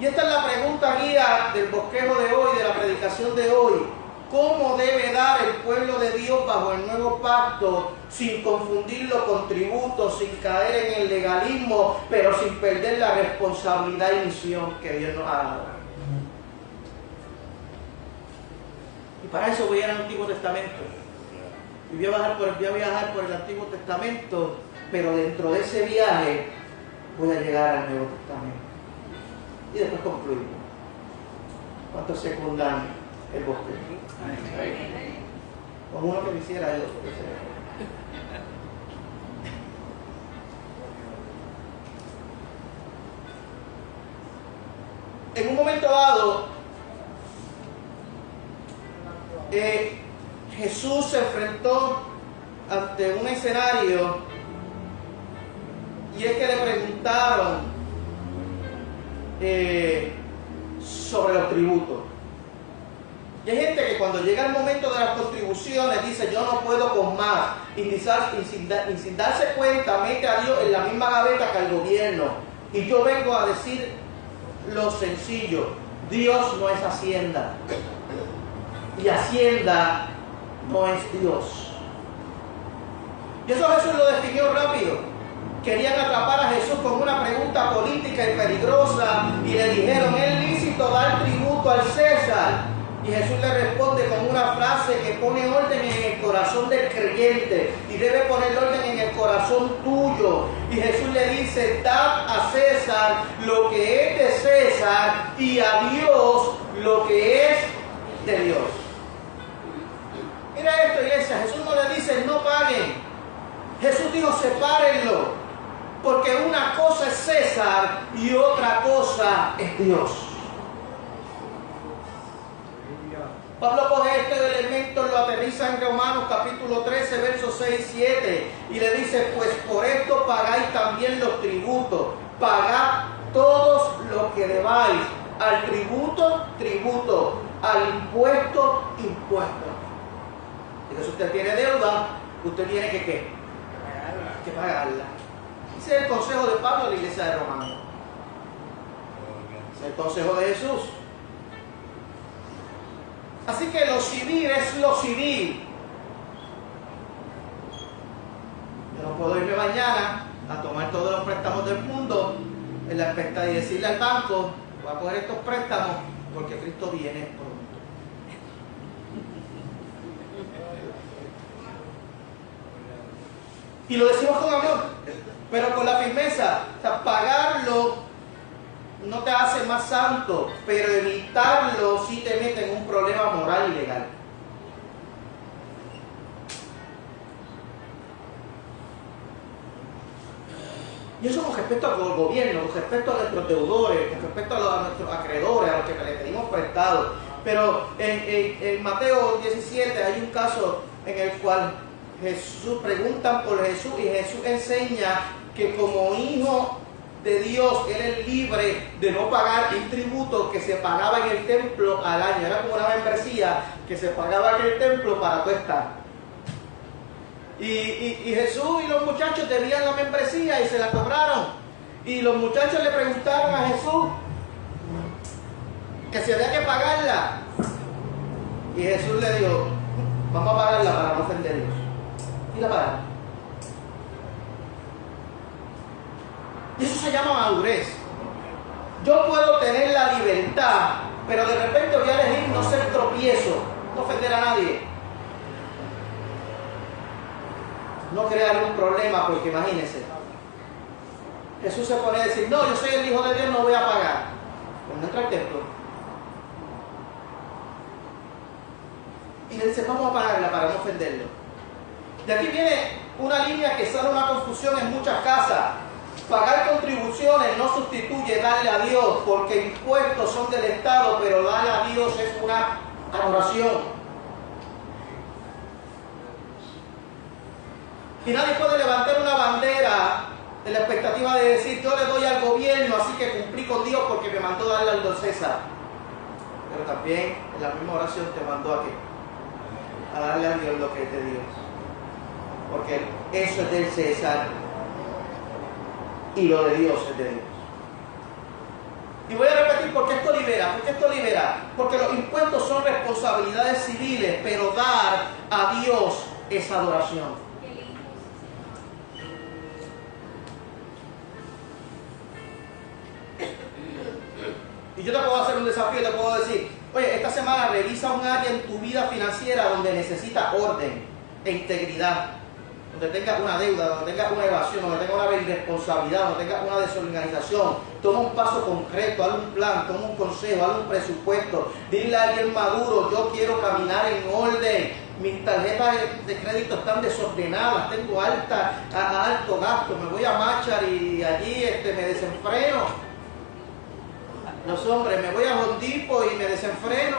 Y esta es la pregunta guía del bosquejo de hoy, de la predicación de hoy. cómo debe dar el pueblo de Dios bajo el nuevo pacto, sin confundirlo con tributos, sin caer en el legalismo, pero sin perder la responsabilidad y misión que Dios nos ha dado. Y para eso voy al Antiguo Testamento. Y voy a viajar por el Antiguo Testamento, pero dentro de ese viaje voy a llegar al Nuevo Testamento. Y después concluimos. ¿Cuántos secundan el bosque? Como uno que quisiera yo. En un momento dado, Jesús se enfrentó ante un escenario y es que le preguntaron sobre los tributos. Y hay gente que cuando llega el momento de las contribuciones dice yo no puedo con más y sin darse cuenta mete a Dios en la misma gaveta que al gobierno. Y yo vengo a decir lo sencillo: Dios no es Hacienda y Hacienda no es Dios. Y eso Jesús lo definió rápido. Querían atrapar a Jesús con una pregunta política y peligrosa y le dijeron: ¿es lícito dar tributo al César? Y Jesús le responde con una frase que pone orden en el corazón del creyente y debe poner orden en el corazón tuyo. Y Jesús le dice: dad a César lo que es de César y a Dios lo que es de Dios. Mira esto, iglesia. Jesús no le dice no paguen. Jesús dijo sepárenlo, porque una cosa es César y otra cosa es Dios. Pablo coge este elemento, lo aterriza en Romanos capítulo 13, versos 6 y 7, y le dice: pues por esto pagáis también los tributos, pagad todos lo que debáis, al tributo, tributo, al impuesto, impuesto. Y que si usted tiene deuda, usted tiene que ¿qué? Que pagarla. Ese es el consejo de Pablo a la iglesia de Romanos. Ese es el consejo de Jesús. Así que lo civil es lo civil. Yo no puedo irme mañana a tomar todos los préstamos del mundo en la expectativa y decirle al banco: voy a coger estos préstamos porque Cristo viene pronto. Y lo decimos con amor, pero con la firmeza. O sea, pagarlo no te hace más santo, pero evitarlo sí te mete en un problema moral y legal. Y eso con respecto al gobierno, con respecto a nuestros deudores, con respecto a nuestros acreedores, a los que le pedimos prestado. Pero en Mateo 17 hay un caso en el cual Jesús preguntan por Jesús y Jesús enseña que como hijo de Dios, él es libre de no pagar un tributo que se pagaba en el templo al año. Era como una membresía que se pagaba en el templo para tú estar. Y Jesús y los muchachos debían la membresía y se la cobraron. Y los muchachos le preguntaron a Jesús que si había que pagarla. Y Jesús le dijo: vamos a pagarla para no ofenderlos. Y la pagaron. Y eso se llama madurez. Yo puedo tener la libertad, pero de repente voy a elegir no ser tropiezo, no ofender a nadie, no crear un problema, porque imagínense, Jesús se pone a decir: no, yo soy el Hijo de Dios, no voy a pagar. Pues no entra al templo. Y le dice: vamos a pagarla para no ofenderlo. De aquí viene una línea que sale una confusión en muchas casas. Pagar contribuciones no sustituye darle a Dios, porque impuestos son del Estado, pero darle a Dios es una adoración. Y nadie puede levantar una bandera de la expectativa de decir: yo le doy al gobierno, así que cumplí con Dios porque me mandó darle al don César. Pero también en la misma oración te mandó a qué? A darle a Dios lo que es de Dios. Porque eso es del César y lo de Dios es de Dios. Y voy a repetir porque esto libera. Porque esto libera. porque los impuestos son responsabilidades civiles, pero dar a Dios es adoración. Y yo te puedo hacer un desafío, te puedo decir, oye, esta semana revisa un área en tu vida financiera donde necesitas orden e integridad, donde tengas una deuda, donde tengas una evasión, donde tengas una irresponsabilidad, donde tengas una desorganización. Toma un paso concreto, haz un plan, toma un consejo, haz un presupuesto. Dile a alguien maduro, yo quiero caminar en orden. Mis tarjetas de crédito están desordenadas, tengo alto gasto, me voy a Machar y allí me desenfreno. Los hombres, me voy a Home Depot y me desenfreno.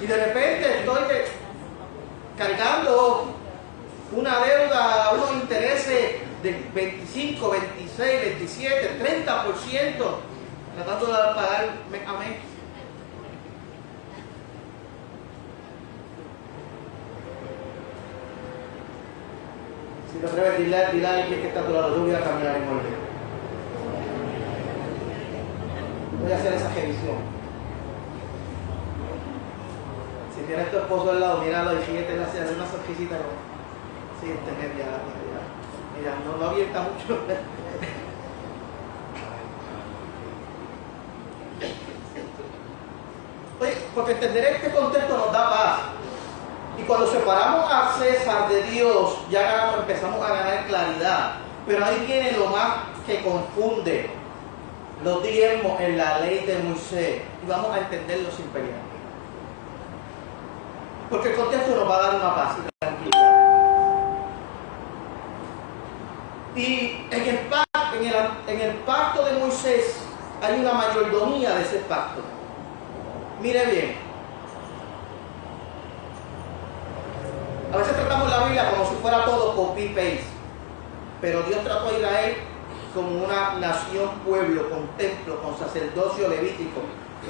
Y de repente estoy cargando una deuda, unos intereses de 25, 26, 27, 30%, tratando de pagar mes a mes. Si te atreves, dile a alguien que está a tu lado, yo voy a caminar en orden. Voy a hacer esa revisión. Si tienes a tu esposo al lado, míralo y síguete en la silla, una sonrisita. Sí, mira, no abierta mucho. Oye, porque entender este contexto nos da paz. Y cuando separamos a César de Dios, ya empezamos a ganar claridad. Pero ahí viene lo más que confunde: los diezmos en la ley de Moisés. Y vamos a entenderlo sin pelear. Porque el contexto nos va a dar una paz y tranquilidad. Y en el pacto de Moisés hay una mayordomía de ese pacto. Mire bien. A veces tratamos la Biblia como si fuera todo copy-paste. Pero Dios trató a Israel como una nación, pueblo, con templo, con sacerdocio levítico,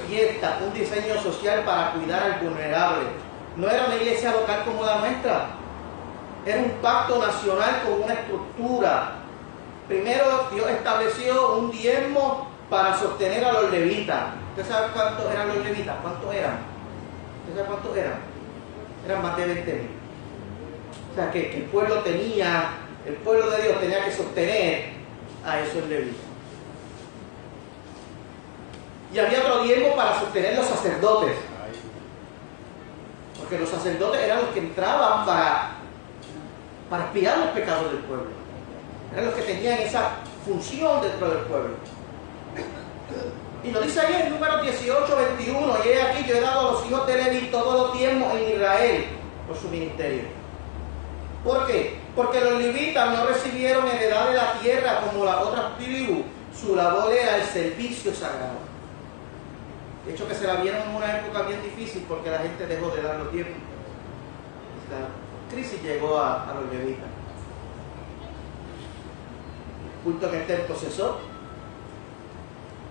fiesta, un diseño social para cuidar al vulnerable. No era una iglesia local como la nuestra. Era un pacto nacional con una estructura. Primero Dios estableció un diezmo para sostener a los levitas. ¿Usted sabe cuántos eran los levitas? ¿Cuántos eran? ¿Usted sabe cuántos eran? Eran más de 20,000. O sea que el pueblo de Dios tenía que sostener a esos levitas. Y había otro diezmo para sostener los sacerdotes. Porque los sacerdotes eran los que entraban para expiar los pecados del pueblo. Eran los que tenían esa función dentro del pueblo. Y lo dice ahí en Números 18, 21. Y he aquí, yo he dado a los hijos de Leví todos los diezmos en Israel por su ministerio. ¿Por qué? Porque los levitas no recibieron heredad de la tierra como las otras tribus. Su labor era el servicio sagrado. De hecho, que se la vieron en una época bien difícil porque la gente dejó de dar los diezmos. La crisis llegó a los levitas. Culto en el templo cesó.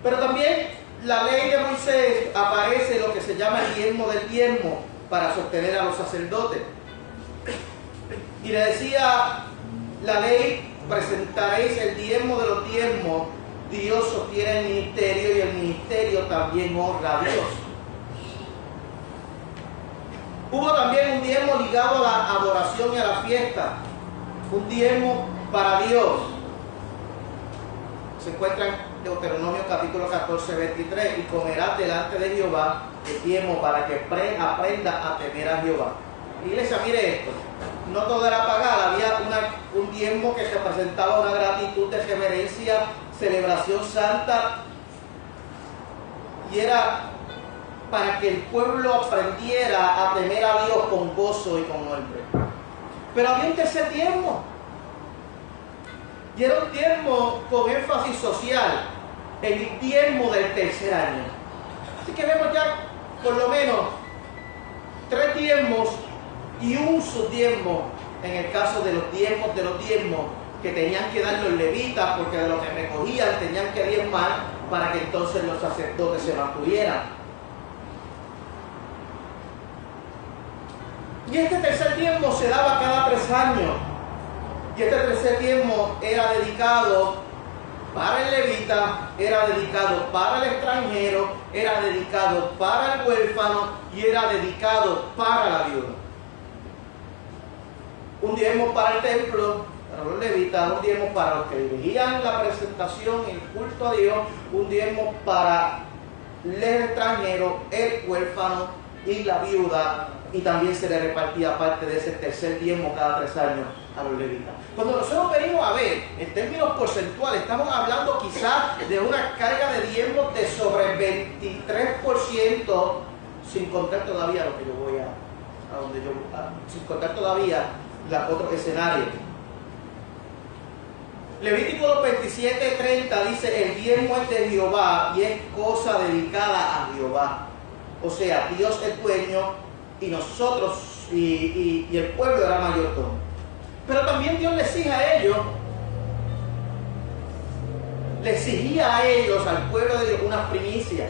Pero también la ley de Moisés aparece lo que se llama el diezmo del diezmo para sostener a los sacerdotes. Y le decía la ley: presentaréis el diezmo de los diezmos. Dios sostiene el ministerio y el ministerio también honra a Dios. Hubo también un diezmo ligado a la adoración y a la fiesta. Un diezmo para Dios. Se encuentra en Deuteronomio capítulo 14, 23. Y comerás delante de Jehová el diezmo para que aprenda a temer a Jehová. Iglesia, mire esto. No todo era pagar. Había un diezmo que representaba una gratitud de reverencia, celebración santa. Y era para que el pueblo aprendiera a temer a Dios con gozo y con hambre. Pero había un tercer diezmo. Y era un diezmo con énfasis social, el diezmo del tercer año. Así que vemos ya por lo menos 3 diezmos y un subdiezmo en el caso de los diezmos que tenían que dar los levitas, porque de los que recogían tenían que diezmar para que entonces los sacerdotes se mantuvieran. Y este tercer diezmo se daba cada 3 años. Y este tercer diezmo era dedicado para el levita, era dedicado para el extranjero, era dedicado para el huérfano y era dedicado para la viuda. Un diezmo para el templo, para los levitas, un diezmo para los que dirigían la presentación y el culto a Dios, un diezmo para el extranjero, el huérfano y la viuda, y también se le repartía parte de ese tercer diezmo cada 3 años a los levitas. Cuando nosotros venimos a ver, en términos porcentuales, estamos hablando quizás de una carga de diezmos de sobre 23%, sin contar todavía lo que yo voy a donde yo, sin contar todavía otro escenario. Levítico 27:30 dice: el diezmo es de Jehová y es cosa dedicada a Jehová. O sea, Dios es dueño y nosotros y el pueblo era mayordomo. Pero también Dios le exige a ellos, le exigía a ellos, al pueblo de Dios, unas primicias.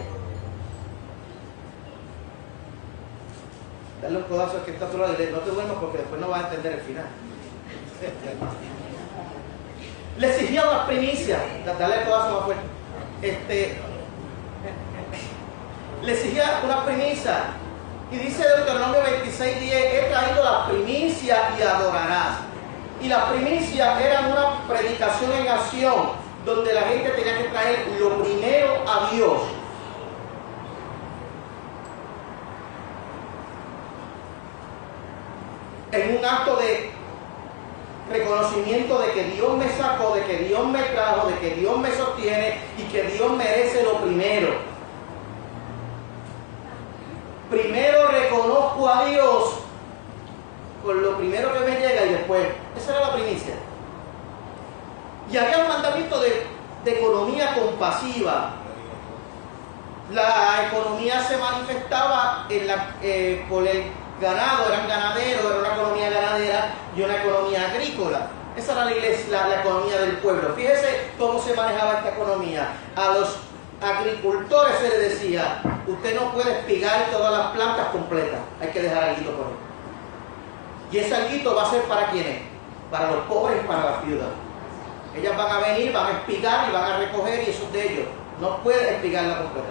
Dale un codazo que está a tu lado y no te duermas porque después no vas a entender el final. Le exigía unas primicias. Dale el codazo más fuerte. Le exigía unas primicias. Y dice Deuteronomio 26:10: he traído las primicias y adorarás. Y las primicias eran una predicación en acción, donde la gente tenía que traer lo primero a Dios. En un acto de reconocimiento de que Dios me sacó, de que Dios me trajo, de que Dios me sostiene y que Dios merece lo primero. Primero reconozco a Dios con lo primero que me llega y después, esa era la primicia. Y había un mandamiento de economía compasiva. La economía se manifestaba por el ganado, eran ganaderos, era una economía ganadera y una economía agrícola. Esa era la economía del pueblo. Fíjese cómo se manejaba esta economía. A los agricultores se les decía: usted no puede espigar todas las plantas completas, hay que dejar alguito por ahí. Y ese alguito va a ser ¿para quiénes? Para los pobres y para las viudas. Ellas van a venir, van a espigar y van a recoger, y eso es de ellos. No puede espigarla completa.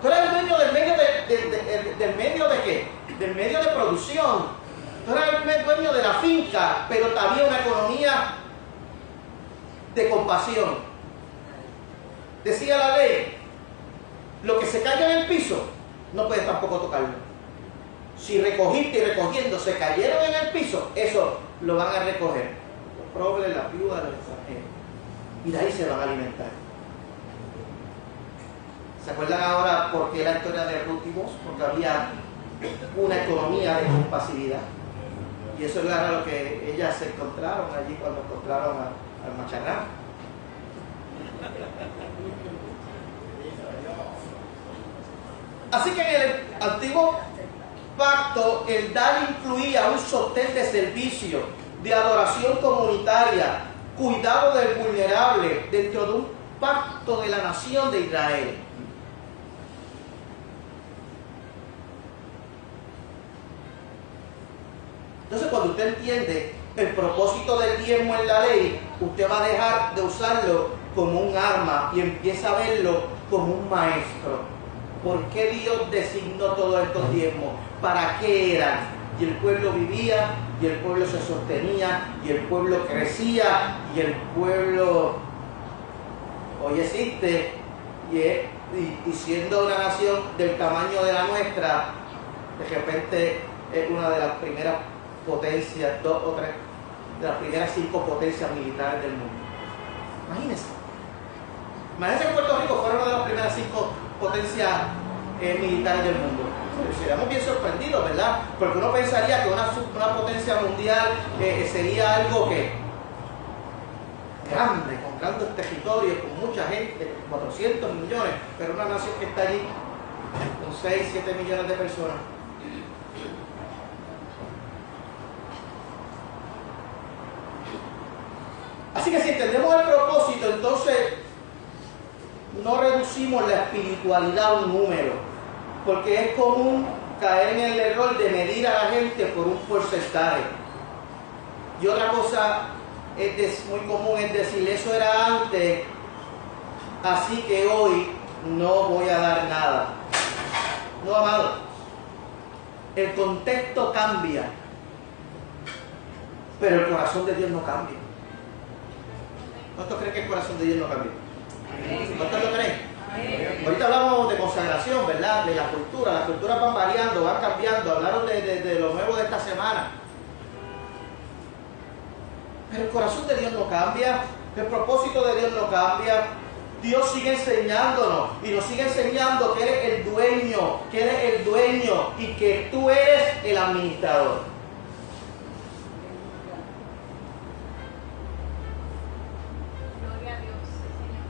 Tú eres el dueño del medio de qué? Del medio de producción. Tú eres el dueño de la finca, pero también una economía de compasión. Decía la ley: lo que se caiga en el piso, no puedes tampoco tocarlo. Si recogiste y recogiendo se cayeron en el piso, eso lo van a recoger los pobres, las viudas, los extranjeros. Y de ahí se van a alimentar. ¿Se acuerdan ahora por qué la historia de Ruth y Boaz? Porque había una economía de compasividad. Y eso era lo que ellas se encontraron allí cuando encontraron al macharrán. Así que en el antiguo pacto, el dar incluía un sostén de servicio, de adoración comunitaria, cuidado del vulnerable, dentro de un pacto de la nación de Israel. Entonces, cuando usted entiende el propósito del diezmo en la ley, usted va a dejar de usarlo como un arma y empieza a verlo como un maestro. ¿Por qué Dios designó todos estos diezmos? ¿Para qué eran? Y el pueblo vivía, y el pueblo se sostenía, y el pueblo crecía, y el pueblo hoy existe, y siendo una nación del tamaño de la nuestra, de repente es una de las primeras potencias, 2 o 3, de las primeras 5 potencias militares del mundo. Imagínense. Imagínense que Puerto Rico fuera una de las primeras 5 potencias militares del mundo. Seríamos bien sorprendidos, ¿verdad? Porque uno pensaría que una potencia mundial sería algo que grande, con grandes territorios, con mucha gente, 400 millones, pero una nación que está allí con 6, 7 millones de personas. Así que si entendemos el propósito, entonces no reducimos la espiritualidad a un número, porque es común caer en el error de medir a la gente por un porcentaje. Y otra cosa muy común es decir, eso era antes, así que hoy no voy a dar nada. No, amado, el contexto cambia, pero el corazón de Dios no cambia. ¿Cuántos creen que el corazón de Dios no cambia? ¿Cuántos lo creen? Ahorita hablamos de consagración, ¿verdad? De la cultura. Las culturas van variando, van cambiando. Hablaron de lo nuevo de esta semana. Pero el corazón de Dios no cambia. El propósito de Dios no cambia. Dios sigue enseñándonos y nos sigue enseñando que Él es el dueño, que Él es el dueño y que tú eres el administrador. Gloria a Dios, Señor.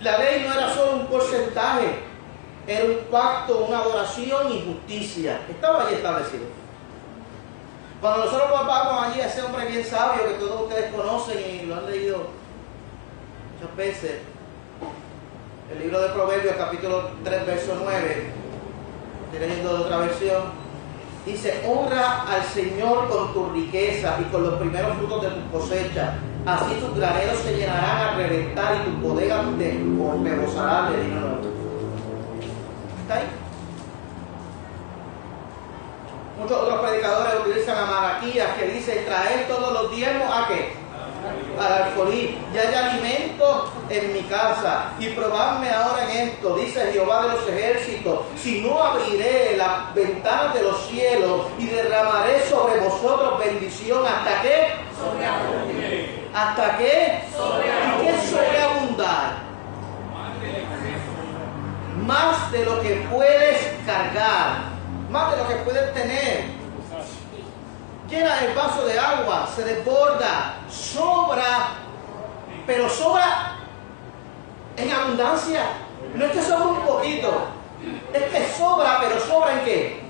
La ley no era solo un porcentaje, era un pacto, una adoración y justicia. Estaba allí establecido. Cuando nosotros vamos allí a ese hombre bien sabio que todos ustedes conocen y lo han leído muchas veces, el libro de Proverbios, capítulo 3, verso 9, estoy leyendo de otra versión, dice: honra al Señor con tus riquezas y con los primeros frutos de tu cosecha, así tus graneros se llenarán a reventar y tus bodegas rebosarán de dinero. ¿Está ahí? Muchos otros predicadores utilizan a Malaquías, que dice: traer todos los diezmos ¿a qué? Al alfolí. Ya hay alimento en mi casa, y probadme ahora en esto, dice Jehová de los ejércitos, si no abriré las ventanas de los cielos y derramaré sobre vosotros bendición. ¿Hasta qué? Sobreabundar. ¿Hasta qué? Sobreabundar. ¿Y qué es sobreabundar? Más de lo que puedes cargar, más de lo que puedes tener. Llena el vaso de agua, se desborda, sobra, pero sobra en abundancia. No es que sobra un poquito, es que sobra, pero sobra ¿en qué?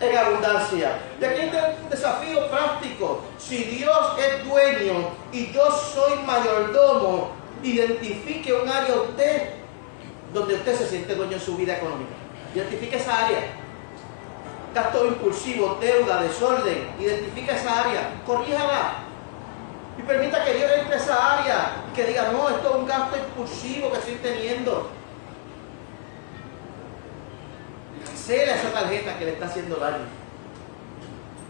En abundancia. Y aquí hay un desafío práctico. Si Dios es dueño y yo soy mayordomo, identifique un área usted donde usted se siente dueño en su vida económica. Identifique esa área. Gasto impulsivo, deuda, desorden. Identifica esa área, corríjala. Y permita que Dios entre a esa área. Que diga: no, esto es un gasto impulsivo que estoy teniendo. Cancela esa tarjeta que le está haciendo daño.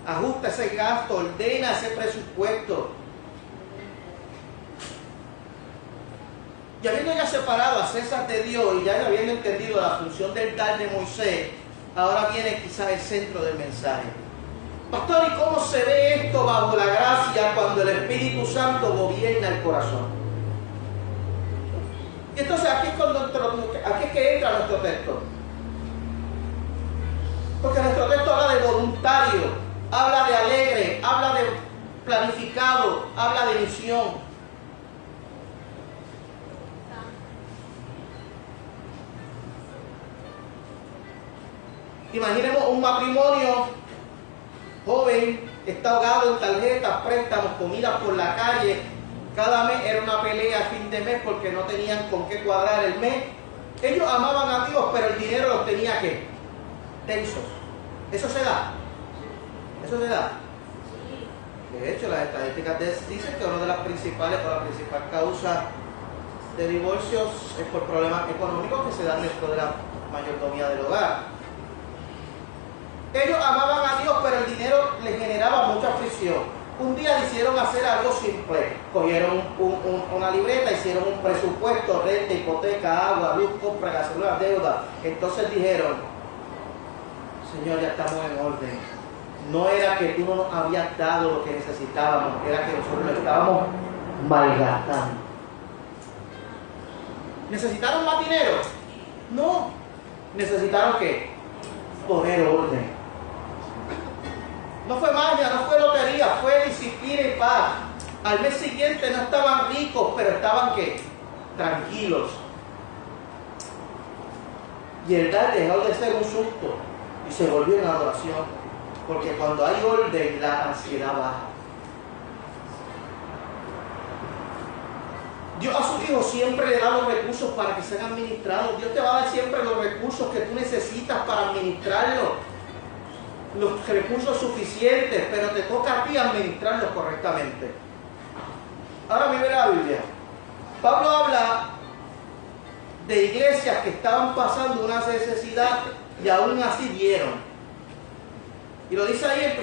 Ajusta ese gasto, ordena ese presupuesto. Y habiendo ya separado a César de Dios y ya habiendo entendido la función del dar de Moisés, ahora viene quizás el centro del mensaje. Pastor, ¿y cómo se ve esto bajo la gracia cuando el Espíritu Santo gobierna el corazón? Y entonces aquí es que entra nuestro texto. Porque nuestro texto habla de voluntario, habla de alegre, habla de planificado, habla de misión. Imaginemos un matrimonio joven, está ahogado en tarjetas, préstamos, comidas por la calle. Cada mes era una pelea a fin de mes porque no tenían con qué cuadrar el mes. Ellos amaban a Dios, pero el dinero los tenía ¿qué? Tensos. Eso se da. Eso se da. De hecho, las estadísticas dicen que una de las principales o la principal causa de divorcios es por problemas económicos que se dan dentro de la mayordomía del hogar. Ellos amaban a Dios, pero el dinero les generaba mucha aflicción. Un día decidieron hacer algo simple. Cogieron una libreta, hicieron un presupuesto, renta, hipoteca, agua, luz, compra, gasolina, deuda. Entonces dijeron: Señor, ya estamos en orden. No era que tú no nos habías dado lo que necesitábamos, era que nosotros lo estábamos malgastando. ¿Necesitaron más dinero? No. ¿Necesitaron qué? Poner orden. No fue magia, no fue lotería, fue disciplina y paz. Al mes siguiente no estaban ricos, pero estaban ¿qué? Tranquilos. Y el dar dejó de ser un susto y se volvió en adoración. Porque cuando hay orden, la ansiedad baja. Dios a sus hijos siempre le da los recursos para que sean administrados. Dios te va a dar siempre los recursos que tú necesitas para administrarlo. los recursos suficientes, pero te toca a ti administrarlos correctamente. Ahora mire la Biblia. Pablo habla de iglesias que estaban pasando una necesidad y aún así dieron. Y lo dice ahí en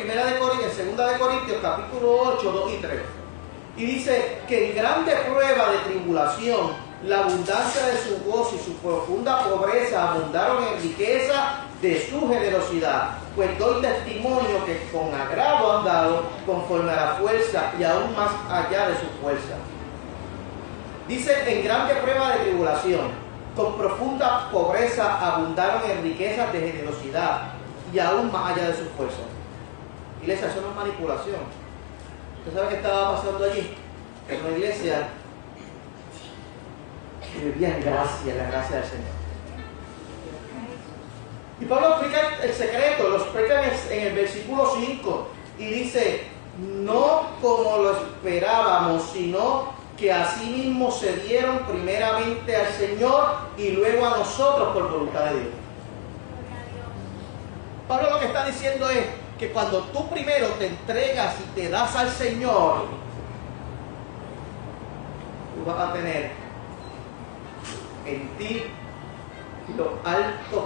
2 de Corintios, capítulo 8, 2 y 3. Y dice que en grande prueba de tribulación, la abundancia de su gozo y su profunda pobreza abundaron en riqueza de su generosidad. Pues doy testimonio que con agrado han dado conforme a la fuerza y aún más allá de su fuerza. Dice en grande prueba de tribulación, con profunda pobreza abundaron en riquezas de generosidad y aún más allá de su fuerza. Iglesia, eso no es manipulación. ¿Usted sabe qué estaba pasando allí? En una iglesia que vivía en gracia, la gracia del Señor. Y Pablo explica el secreto, lo explica en el versículo 5 y dice, no como lo esperábamos, sino que asimismo se dieron primeramente al Señor y luego a nosotros por voluntad de Dios. Pablo lo que está diciendo es que cuando tú primero te entregas y te das al Señor, tú vas a tener en ti los altos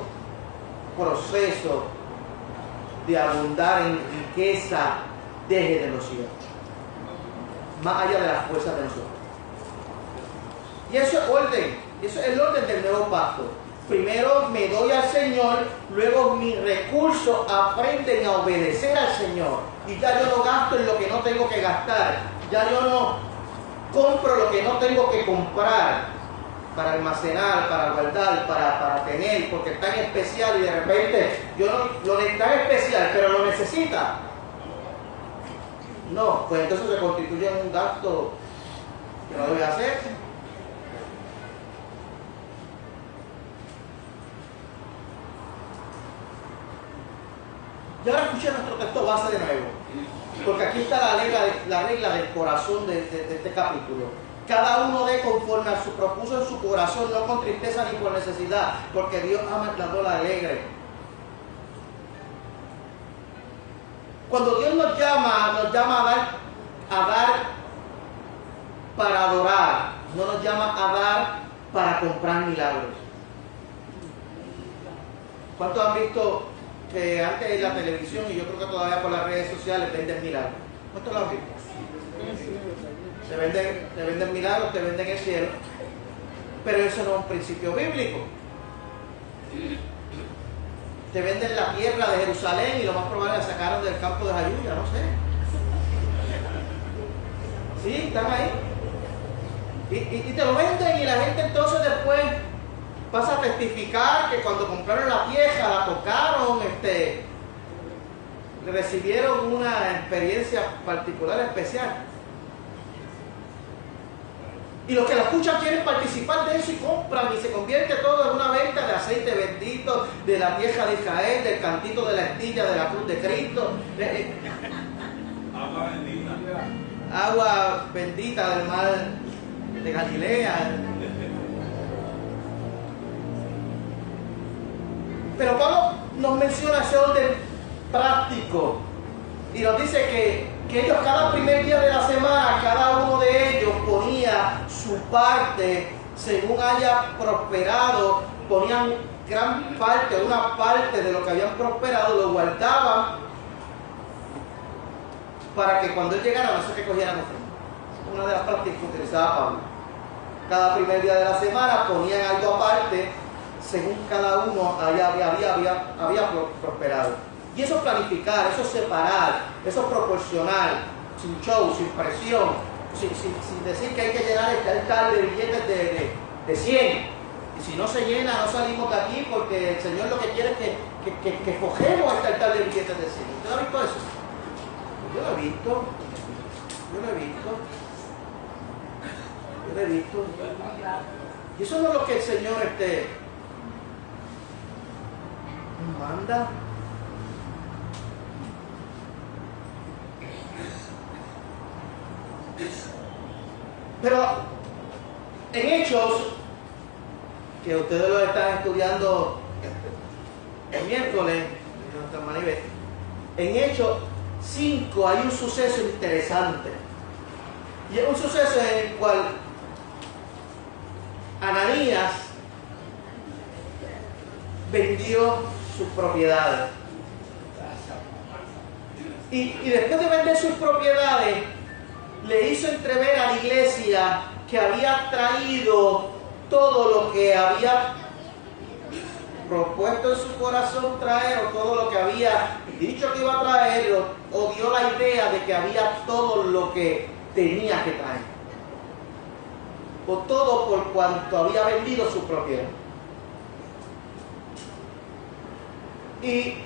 procesos de abundar en riqueza de generosidad, más allá de las fuerzas de nosotros. Y eso es orden, eso es el orden del nuevo pacto. Primero me doy al Señor, luego mis recursos aprenden a obedecer al Señor. Y ya yo no gasto en lo que no tengo que gastar. Ya yo no compro lo que no tengo que comprar para almacenar, para guardar, para tener, porque es tan especial y de repente yo no lo necesito tan especial, pero lo necesita. No, pues entonces se constituye en un gasto que no debe hacer. Y ahora escuchen nuestro texto base de nuevo, porque aquí está la regla del corazón de este capítulo. Cada uno dé conforme a su propuso en su corazón, no con tristeza ni por necesidad, porque Dios ama el dador alegre. Cuando Dios nos llama a dar para adorar, no nos llama a dar para comprar milagros. ¿Cuántos han visto que antes en la televisión, y yo creo que todavía por las redes sociales, venden milagros? ¿Cuántos lo han visto? Te venden milagros, te venden el cielo, pero eso no es un principio bíblico. Te venden la tierra de Jerusalén y lo más probable la sacaron del campo de Jayuya, no sé. Sí, están ahí. Y te lo venden y la gente entonces después pasa a testificar que cuando compraron la pieza, la tocaron, recibieron una experiencia particular, especial. Y los que la escuchan quieren participar de eso y compran y se convierte todo en una venta de aceite bendito, de la vieja de Israel, del cantito de la estilla, de la cruz de Cristo. Agua bendita. Agua bendita del mar de Galilea. Pero Pablo nos menciona ese orden práctico y nos dice que ellos cada primer día de la semana, cada uno de ellos ponía su parte según haya prosperado, ponían gran parte, una parte de lo que habían prosperado, lo guardaban para que cuando él llegara no se recogieran ofrendas. Una de las prácticas que utilizaba Pablo. Cada primer día de la semana ponían algo aparte según cada uno había prosperado. Y eso es planificar, eso es separar, eso es proporcionar, sin show, sin presión, sin decir que hay que llenar este altar de billetes de 100. Y si no se llena, no salimos de aquí porque el Señor lo que quiere es que cogemos este altar de billetes de 100. ¿Usted ha visto eso? Yo lo he visto. Y eso no es lo que el Señor nos manda. Pero en Hechos, que ustedes lo están estudiando el miércoles, En Hechos 5 hay un suceso interesante. Y es un suceso en el cual Ananías vendió sus propiedades. Y después de vender sus propiedades, le hizo entrever a la iglesia que había traído todo lo que había propuesto en su corazón traer, o todo lo que había dicho que iba a traer, o dio la idea de que había todo lo que tenía que traer. O todo por cuanto había vendido su propiedad. Y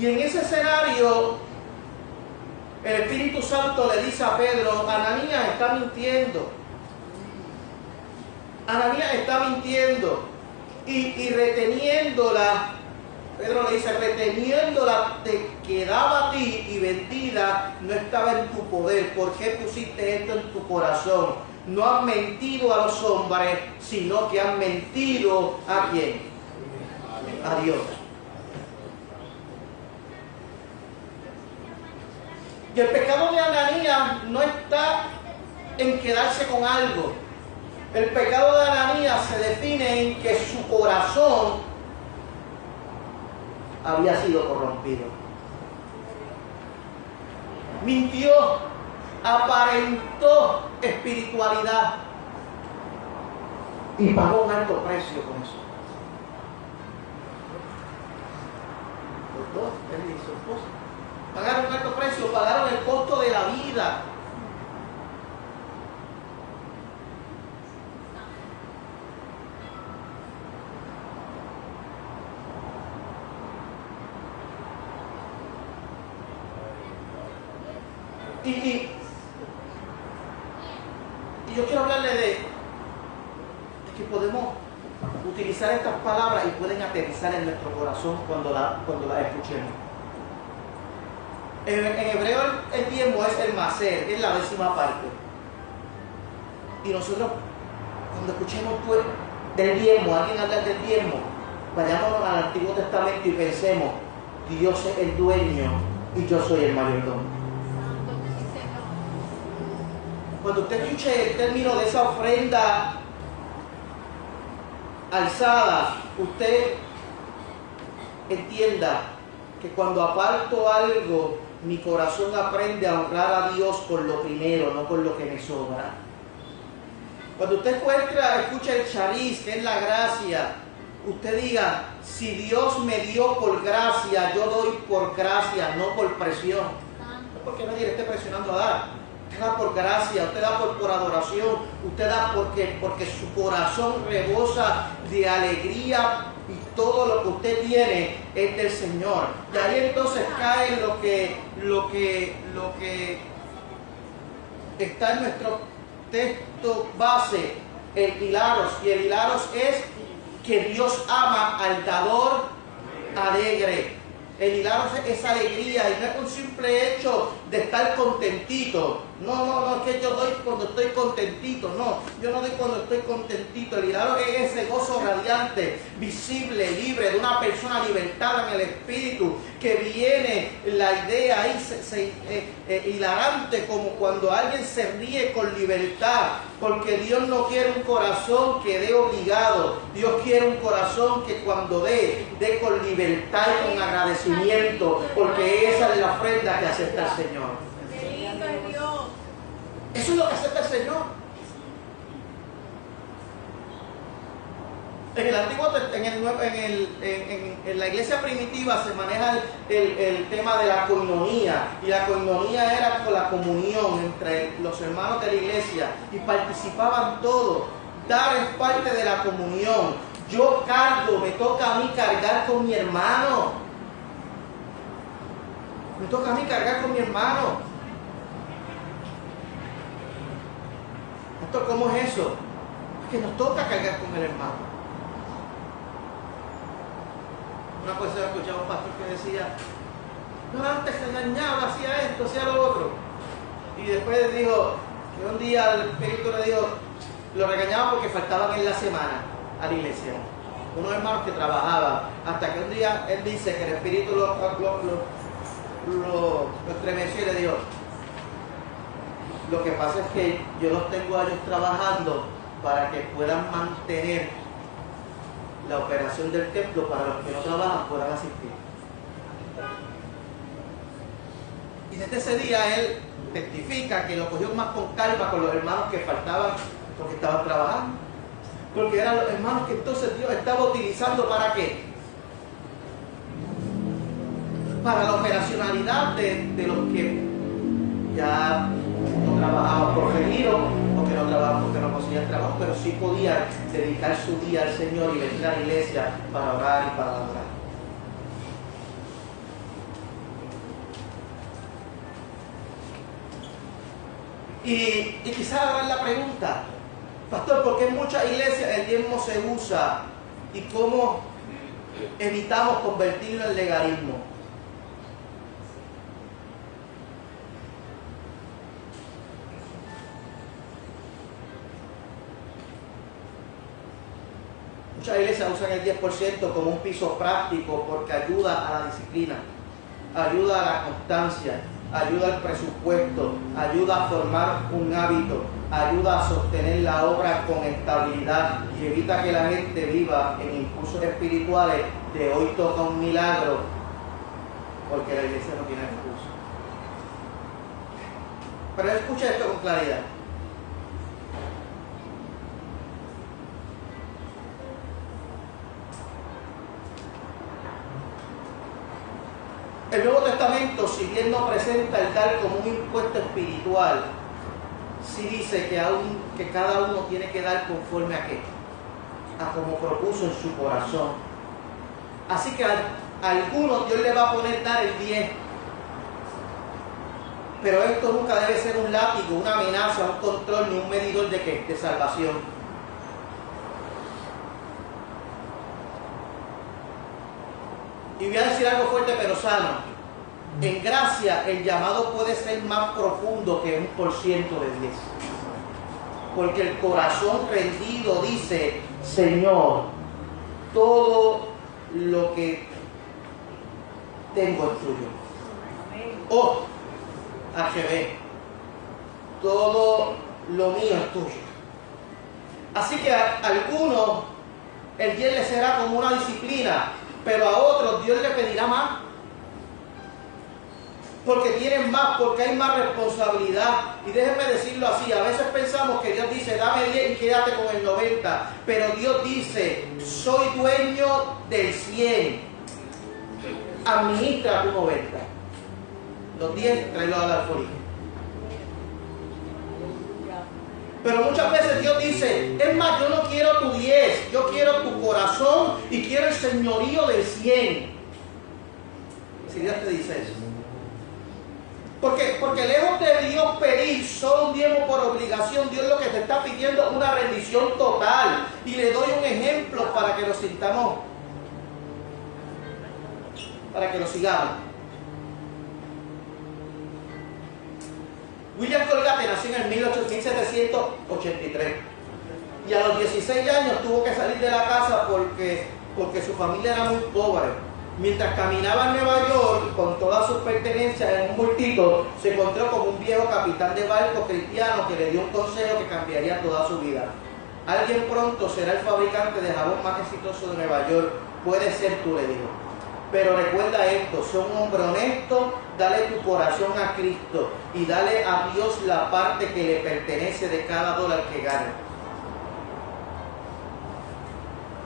en ese escenario, el Espíritu Santo le dice a Pedro: Ananías está mintiendo. Ananías está mintiendo. Y reteniéndola, Pedro le dice, reteniéndola te quedaba a ti y vendida no estaba en tu poder. ¿Por qué pusiste esto en tu corazón? No has mentido a los hombres, sino que has mentido ¿a quién? A Dios. Y el pecado de Ananías no está en quedarse con algo. El pecado de Ananías se define en que su corazón había sido corrompido. Mintió, aparentó espiritualidad y pagó un alto precio con eso. Los dos, él y su esposa, pagaron un alto precio, pagaron el costo de la vida. Y yo quiero hablarle de que podemos utilizar estas palabras y pueden aterrizar en nuestro corazón cuando las escuchemos. En hebreo el diezmo es el maser, es la 10ª parte. Y nosotros, cuando escuchemos del diezmo, alguien hablar del diezmo, vayámonos al Antiguo Testamento y pensemos: Dios es el dueño y yo soy el mayordomo. Cuando usted escuche el término de esa ofrenda alzada, usted entienda que cuando aparto algo, mi corazón aprende a honrar a Dios por lo primero, no por lo que me sobra. Cuando usted escucha el chariz, que es la gracia, usted diga: si Dios me dio por gracia, yo doy por gracia, no por presión. No porque nadie le esté presionando a dar. Usted da por gracia, usted da por adoración, usted da porque su corazón rebosa de alegría y todo lo que usted tiene es del Señor. Y ahí entonces cae lo que está en nuestro texto base, el hilaros. Y el hilaros es que Dios ama al dador alegre. El hilaros es esa alegría y no es un simple hecho de estar contentito. No, es que yo doy cuando estoy contentito. No, yo no doy cuando estoy contentito. El hilaros es ese gozo radiante, visible, libre, de una persona libertada en el espíritu, que viene la idea ahí hilarante, como cuando alguien se ríe con libertad. Porque Dios no quiere un corazón que dé obligado. Dios quiere un corazón que cuando dé con libertad y con agradecimiento. Porque esa es la ofrenda que acepta el Señor. Eso es lo que acepta el Señor. En el antiguo, en la iglesia primitiva se maneja el tema de la coinonía, y la coinonía era con la comunión entre los hermanos de la iglesia y participaban todos. Dar es parte de la comunión. Yo cargo, me toca a mí cargar con mi hermano. Me toca a mí cargar con mi hermano. ¿Cómo es eso? Es que nos toca cargar con el hermano. Una persona escuchaba a un pastor que decía: no, antes se engañaba, hacía esto, hacía lo otro. Y después dijo que un día el Espíritu le dijo, lo regañaban porque faltaban en la semana a la iglesia. Unos hermanos que trabajaban. Hasta que un día él dice que el Espíritu lo estremeció y le dijo, lo que pasa es que yo los tengo a ellos trabajando para que puedan mantener la operación del templo, para los que no trabajan puedan asistir. Y desde ese día él testifica que lo cogió más con calma con los hermanos que faltaban porque estaban trabajando. Porque eran los hermanos que entonces Dios estaba utilizando ¿para qué? Para la operacionalidad de los que ya no trabajaban por retiro, o que no trabajaban porque no conseguían trabajo, pero sí podían dedicar su día al Señor y venir a la iglesia para orar y para adorar. Y quizás hagan la pregunta, pastor, ¿por qué en muchas iglesias el diezmo se usa y cómo evitamos convertirlo en legalismo? Muchas iglesias usan el 10% como un piso práctico porque ayuda a la disciplina, ayuda a la constancia, ayuda al presupuesto, ayuda a formar un hábito, ayuda a sostener la obra con estabilidad y evita que la gente viva en impulsos espirituales de hoy toca un milagro porque la iglesia no tiene recursos. Pero escucha esto con claridad. El Nuevo Testamento, si bien no presenta el dar como un impuesto espiritual, sí dice que cada uno tiene que dar conforme a qué, a como propuso en su corazón. Así que a algunos Dios le va a poner dar el 10. Pero esto nunca debe ser un látigo, una amenaza, un control ni un medidor de qué, de salvación. Y voy a decir algo fuerte pero sano. En gracia el llamado puede ser más profundo que 1% de 10. Porque el corazón rendido dice, Señor, todo lo que tengo es tuyo. Oh, HB, todo lo mío es tuyo. Así que a algunos el 10 le será como una disciplina, pero a otros Dios le pedirá más. Porque tienen más, porque hay más responsabilidad. Y déjenme decirlo así, a veces pensamos que Dios dice, dame 10 y quédate con el 90. Pero Dios dice, soy dueño del 100. Administra tu 90. Los 10, tráelo a la alforía. Pero muchas veces Dios dice, es más, yo no quiero tu 10, yo quiero tu corazón y quiero el señorío del 100. Si Dios te dice eso. Porque lejos de Dios pedir solo un diezmo por obligación, Dios lo que te está pidiendo es una rendición total. Y le doy un ejemplo para que lo sintamos, para que lo sigamos. William Colgate nació en el 1783 y a los 16 años tuvo que salir de la casa porque su familia era muy pobre. Mientras caminaba en Nueva York con todas sus pertenencias en un bultito, se encontró con un viejo capitán de barco cristiano que le dio un consejo que cambiaría toda su vida. Alguien pronto será el fabricante de jabón más exitoso de Nueva York. Puede ser tú, le dijo. Pero recuerda esto, sé un hombre honesto, dale tu corazón a Cristo y dale a Dios la parte que le pertenece de cada dólar que gane.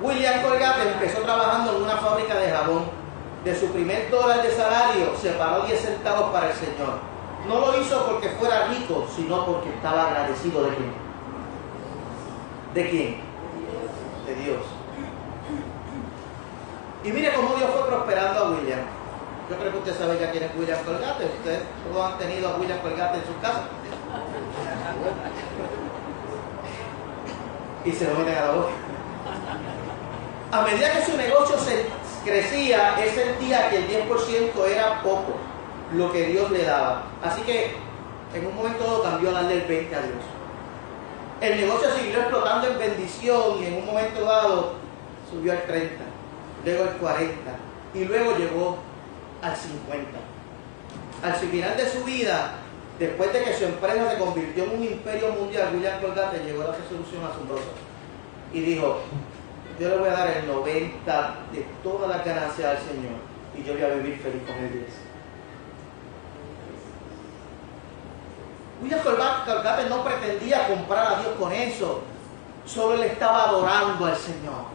William Colgate empezó trabajando en una fábrica de jabón. De su primer dólar de salario separó 10 centavos para el Señor. No lo hizo porque fuera rico, sino porque estaba agradecido de quién. ¿De quién? De Dios. Y mire cómo Dios fue prosperando a William. Yo creo que usted sabe ya quién es William Colgate. Ustedes todos han tenido a William Colgate en su casa. Y se lo meten a la boca. A medida que su negocio crecía, él sentía que el 10% era poco lo que Dios le daba. Así que en un momento dado cambió a darle el 20 a Dios. El negocio siguió explotando en bendición y en un momento dado subió al 30, luego al 40 y luego llegó al 50. al final de su vida, después de que su empresa se convirtió en un imperio mundial, William Colgate llegó a la resolución asombrosa y dijo: yo le voy a dar el 90 de todas las ganancias al Señor y yo voy a vivir feliz con el 10. William Colgate no pretendía comprar a Dios con eso, solo él estaba adorando al Señor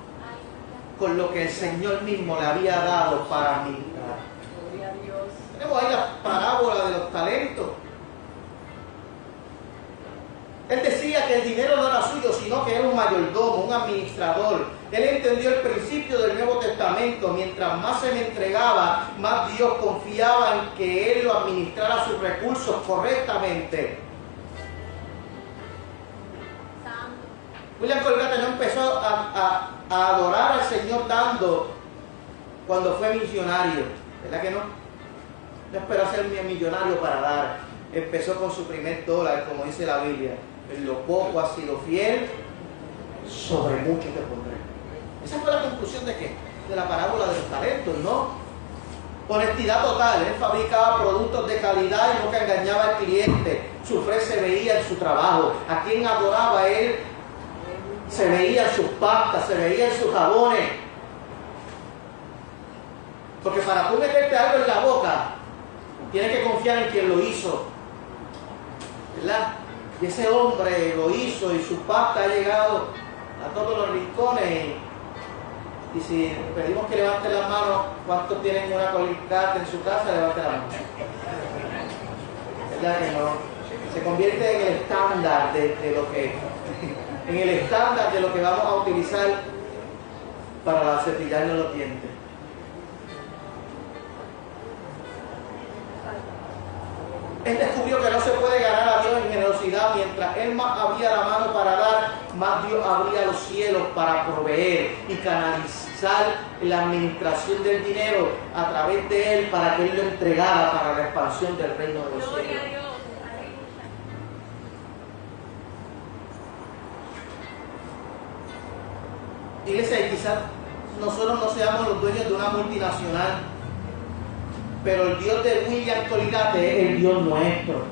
con lo que el Señor mismo le había dado para administrar. Tenemos ahí la parábola de los talentos. Él decía que el dinero no era suyo, sino que era un mayordomo, un administrador. Él entendió el principio del Nuevo Testamento. Mientras más se me entregaba, más Dios confiaba en que Él lo administrara sus recursos correctamente. William Colgate no empezó a adorar al Señor dando cuando fue misionario, ¿verdad que no? No esperó ser millonario para dar. Empezó con su primer dólar, como dice la Biblia. En lo poco has sido fiel, sobre mucho te pondré. Esa fue la conclusión de qué? De la parábola de los talentos, ¿no? Honestidad total. Él fabricaba productos de calidad y nunca engañaba al cliente. Su fe se veía en su trabajo. A quien adoraba él se veía en sus pastas, se veía en sus jabones. Porque para tú meterte algo en la boca, tienes que confiar en quien lo hizo, ¿verdad? Y ese hombre lo hizo y su pasta ha llegado a todos los rincones. Y si pedimos que levanten las manos, ¿cuántos tienen una Colgate en su casa? Levanten la mano. ¿Verdad que no? Se convierte en el estándar de lo que en el estándar de lo que vamos a utilizar para cepillarnos los dientes. Él descubrió que no se puede ganar a Dios en generosidad. Mientras él más abría la mano para dar, más Dios abría los cielos para proveer y canalizar la administración del dinero a través de él para que él lo entregara para la expansión del reino de los cielos. Iglesia, quizás nosotros no seamos los dueños de una multinacional, pero el Dios de William Colgate es el Dios nuestro.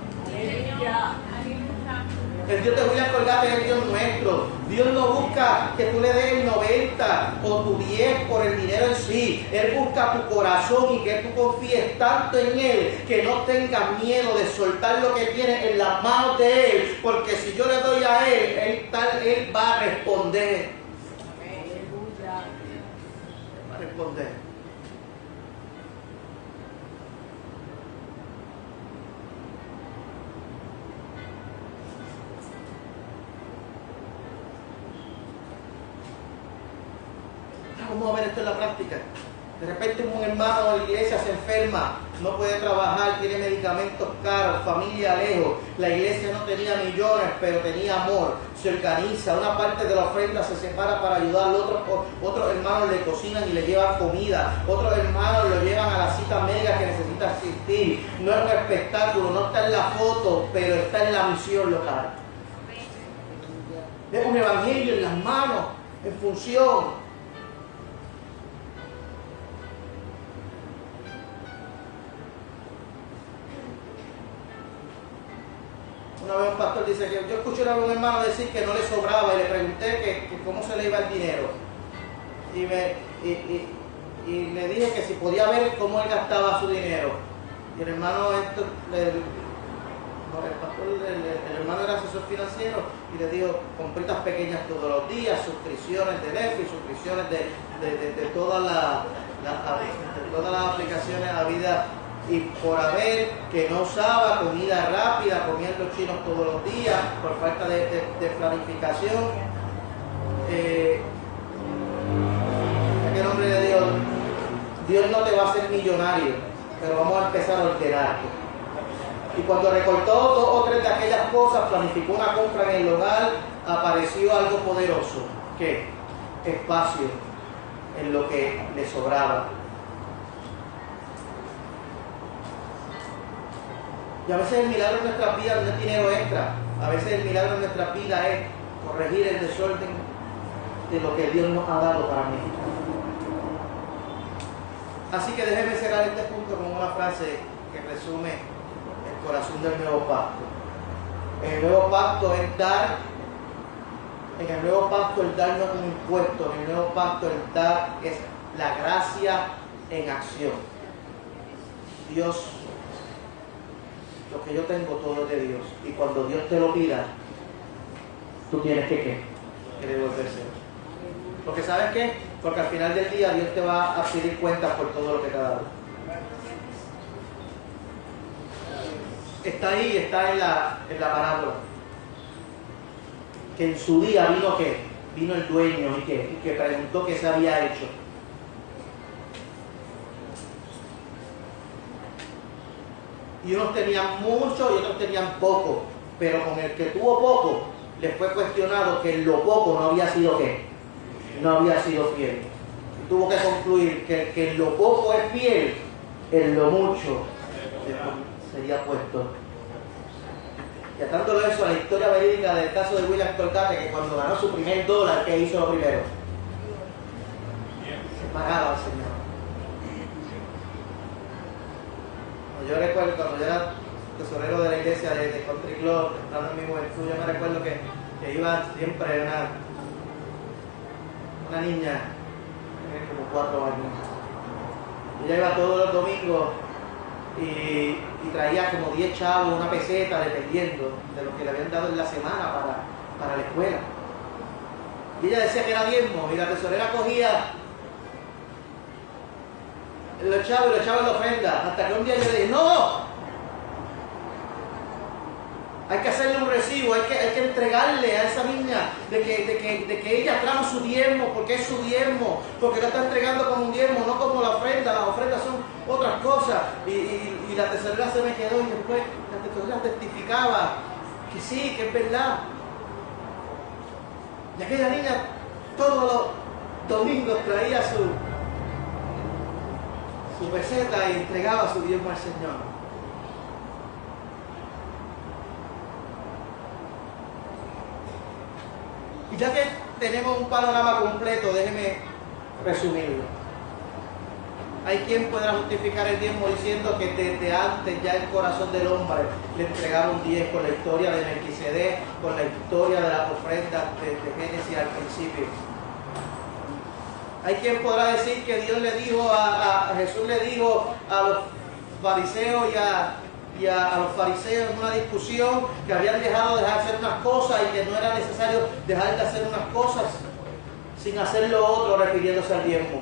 El Dios de William Colgate es el Dios nuestro. Dios no busca que tú le des el 90 o tu 10 por el dinero en sí. Él busca tu corazón y que tú confíes tanto en Él que no tengas miedo de soltar lo que tienes en las manos de Él. Porque si yo le doy a Él va a responder. Va a responder. Vamos a ver esto en la práctica. De repente un hermano de la iglesia se enferma, no puede trabajar, tiene medicamentos caros, familia lejos. La iglesia no tenía millones, pero tenía amor. Se organiza, una parte de la ofrenda se separa para ayudar. Otros hermanos le cocinan y le llevan comida. Otros hermanos lo llevan a la cita médica que necesita asistir. No es un espectáculo, no está en la foto, pero está en la misión local. Es un evangelio en las manos, en función. Una vez un pastor dice que yo escuché a un hermano decir que no le sobraba y le pregunté que cómo se le iba el dinero. Y le dije que si podía ver cómo él gastaba su dinero. Y el hermano, el hermano era asesor financiero y le dijo compritas pequeñas todos los días, suscripciones de Netflix, suscripciones de todas las aplicaciones habidas y por haber, que no usaba, comida rápida, comían los chinos todos los días por falta de planificación. ¿Qué nombre de Dios? Dios no te va a hacer millonario, pero vamos a empezar a ordenarte. Y cuando recortó 2 o 3 de aquellas cosas, planificó una compra en el hogar, apareció algo poderoso. ¿Qué? Espacio en lo que le sobraba. Y a veces el milagro en nuestras vidas no es dinero extra. A veces el milagro en nuestras vidas es corregir el desorden de lo que Dios nos ha dado para mí. Así que déjeme cerrar este punto con una frase que resume el corazón del nuevo pacto. En el nuevo pacto es dar, en el nuevo pacto el dar no es un impuesto, en el nuevo pacto el dar es la gracia en acción. Dios, lo que yo tengo todo es de Dios, y cuando Dios te lo pida, tú tienes que devolvérselo. Porque ¿sabes qué? Porque al final del día Dios te va a pedir cuentas por todo lo que te ha dado. Está ahí, está en la parábola. Que en su día vino ¿qué? Vino el dueño y que preguntó qué se había hecho. Y unos tenían mucho y otros tenían poco. Pero con el que tuvo poco, le fue cuestionado que en lo poco no había sido ¿qué? No había sido fiel. Y tuvo que concluir que el que en lo poco es fiel, en lo mucho sería puesto. Y atándolo eso a la historia verídica del caso de William Colgate, que cuando ganó su primer dólar, ¿qué hizo lo primero? Se pagaba al Señor. Yo recuerdo cuando yo era tesorero de la iglesia de Country Club, entrando en mi juventud, yo me recuerdo que iba siempre una niña, tenía como 4 años. Ella iba todos los domingos y traía como 10 chavos, una peseta, dependiendo de lo que le habían dado en la semana para la escuela. Y ella decía que era diezmo, y la tesorera cogía los chavos y los echaba en la ofrenda, hasta que un día yo le dije, ¡no! Hay que hacerle un recibo, hay que entregarle a esa niña de que ella trama su diezmo, porque es su diezmo, porque lo está entregando como un diezmo, no como la ofrenda. Las ofrendas son otras cosas. Y la tesorera se me quedó, y después la tesorera testificaba que sí, que es verdad. Y aquella niña todos los domingos traía su peseta y entregaba su diezmo al Señor. Y ya que tenemos un panorama completo, déjeme resumirlo. Hay quien podrá justificar el diezmo diciendo que desde antes ya el corazón del hombre le entregaba un 10 con la historia de Melquisedec, con la historia de las ofrendas de Génesis al principio. Hay quien podrá decir que Dios le dijo Jesús le dijo a los fariseos y a los fariseos en una discusión que habían dejado de hacer unas cosas y que no era necesario dejar de hacer unas cosas sin hacer lo otro, refiriéndose al diezmo.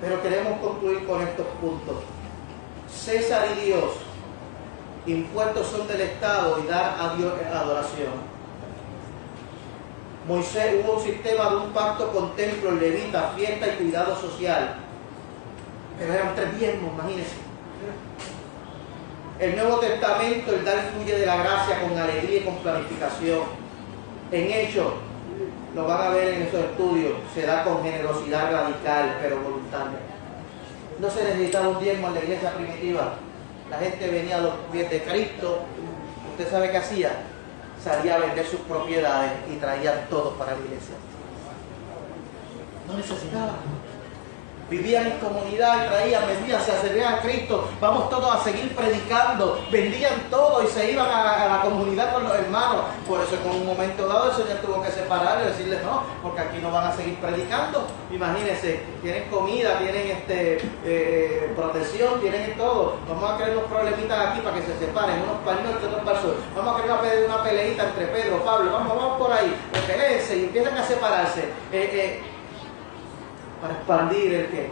Pero queremos concluir con estos puntos. César y Dios, impuestos son del Estado y dar a Dios adoración. Moisés, hubo un sistema de un pacto con templo, levita, fiesta y cuidado social. Pero eran 3 diezmos, imagínense. El Nuevo Testamento, el dar fluye de la gracia con alegría y con planificación. En Hechos, lo van a ver en esos estudios, se da con generosidad radical, pero voluntaria. No se necesitaba un diezmo en la iglesia primitiva. La gente venía a los pies de Cristo. ¿Usted sabe qué hacía? Salía a vender sus propiedades y traían todo para la iglesia. No necesitaba. Vivían en comunidad y traían, vendían, se acercaban a Cristo. Vamos todos a seguir predicando. Vendían todo y se iban a la comunidad con los hermanos. Por eso en un momento dado el Señor tuvo que separarles y decirles no, porque aquí no van a seguir predicando. Imagínense, tienen comida, tienen protección, tienen todo. Vamos a crear unos problemitas aquí para que se separen, unos pañuelos y otros vasos. Vamos a crear una peleita entre Pedro, Pablo, vamos por ahí, peleense y empiezan a separarse. Para expandir el qué.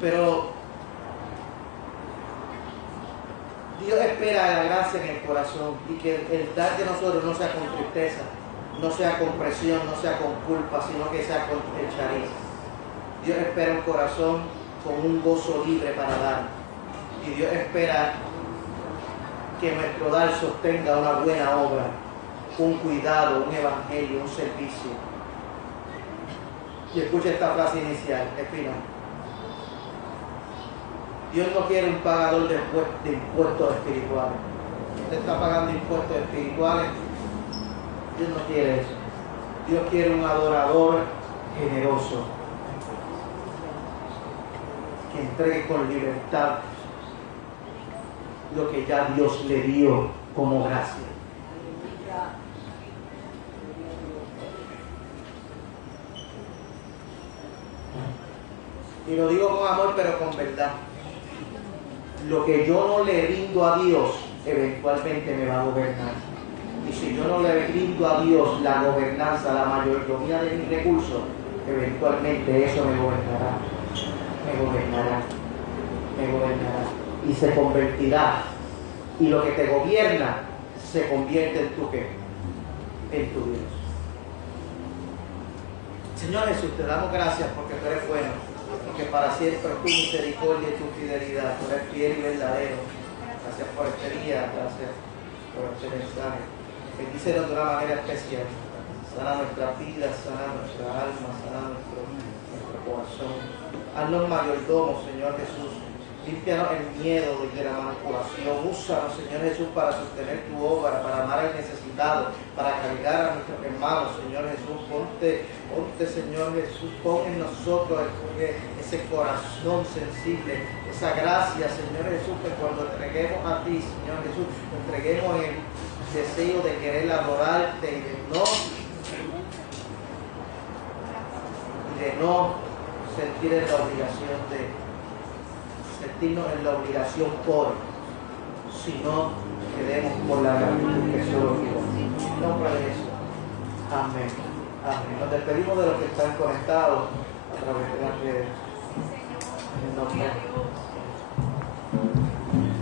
Pero Dios espera la gracia en el corazón y que el dar de nosotros no sea con tristeza, no sea con presión, no sea con culpa, sino que sea con el chariz. Dios espera un corazón con un gozo libre para dar. Y Dios espera que nuestro dar sostenga una buena obra, un cuidado, un evangelio, un servicio. Y escucha esta frase inicial, Espina. Dios no quiere un pagador de impuestos espirituales. Usted está pagando impuestos espirituales. Dios no quiere eso. Dios quiere un adorador generoso, que entregue con libertad lo que ya Dios le dio como gracia. Y lo digo con amor, pero con verdad. Lo que yo no le rindo a Dios, eventualmente me va a gobernar. Y si yo no le rindo a Dios la gobernanza, la mayordomía de mis recursos, eventualmente eso me gobernará. Me gobernará. Me gobernará. Y se convertirá. Y lo que te gobierna se convierte en tu qué? En tu Dios. Señor Jesús, te damos gracias porque tú eres bueno. Porque para siempre es tu misericordia y tu fidelidad. Tú eres fiel y verdadero. Gracias por este día. Gracias por este mensaje. Bendícenos de una manera especial. Sana nuestras vidas, sana nuestra alma, sana nuestro corazón. Haznos mayordomos, Señor Jesús. Límpianos el miedo de la manipulación. Úsanos, Señor Jesús, para sostener tu obra, para amar al necesitado, para cargar a nuestros hermanos, Señor Jesús. Ponte, Señor Jesús, pon en nosotros ese corazón sensible, esa gracia, Señor Jesús, que cuando entreguemos a ti, Señor Jesús, entreguemos el deseo de querer adorarte y de no sentir en la obligación sentirnos en la obligación sino que demos por la gratitud que solo Dios. En nombre de Jesús. Amén. Amén. Nos despedimos de los que están conectados a través de las redes. En nombre de Dios.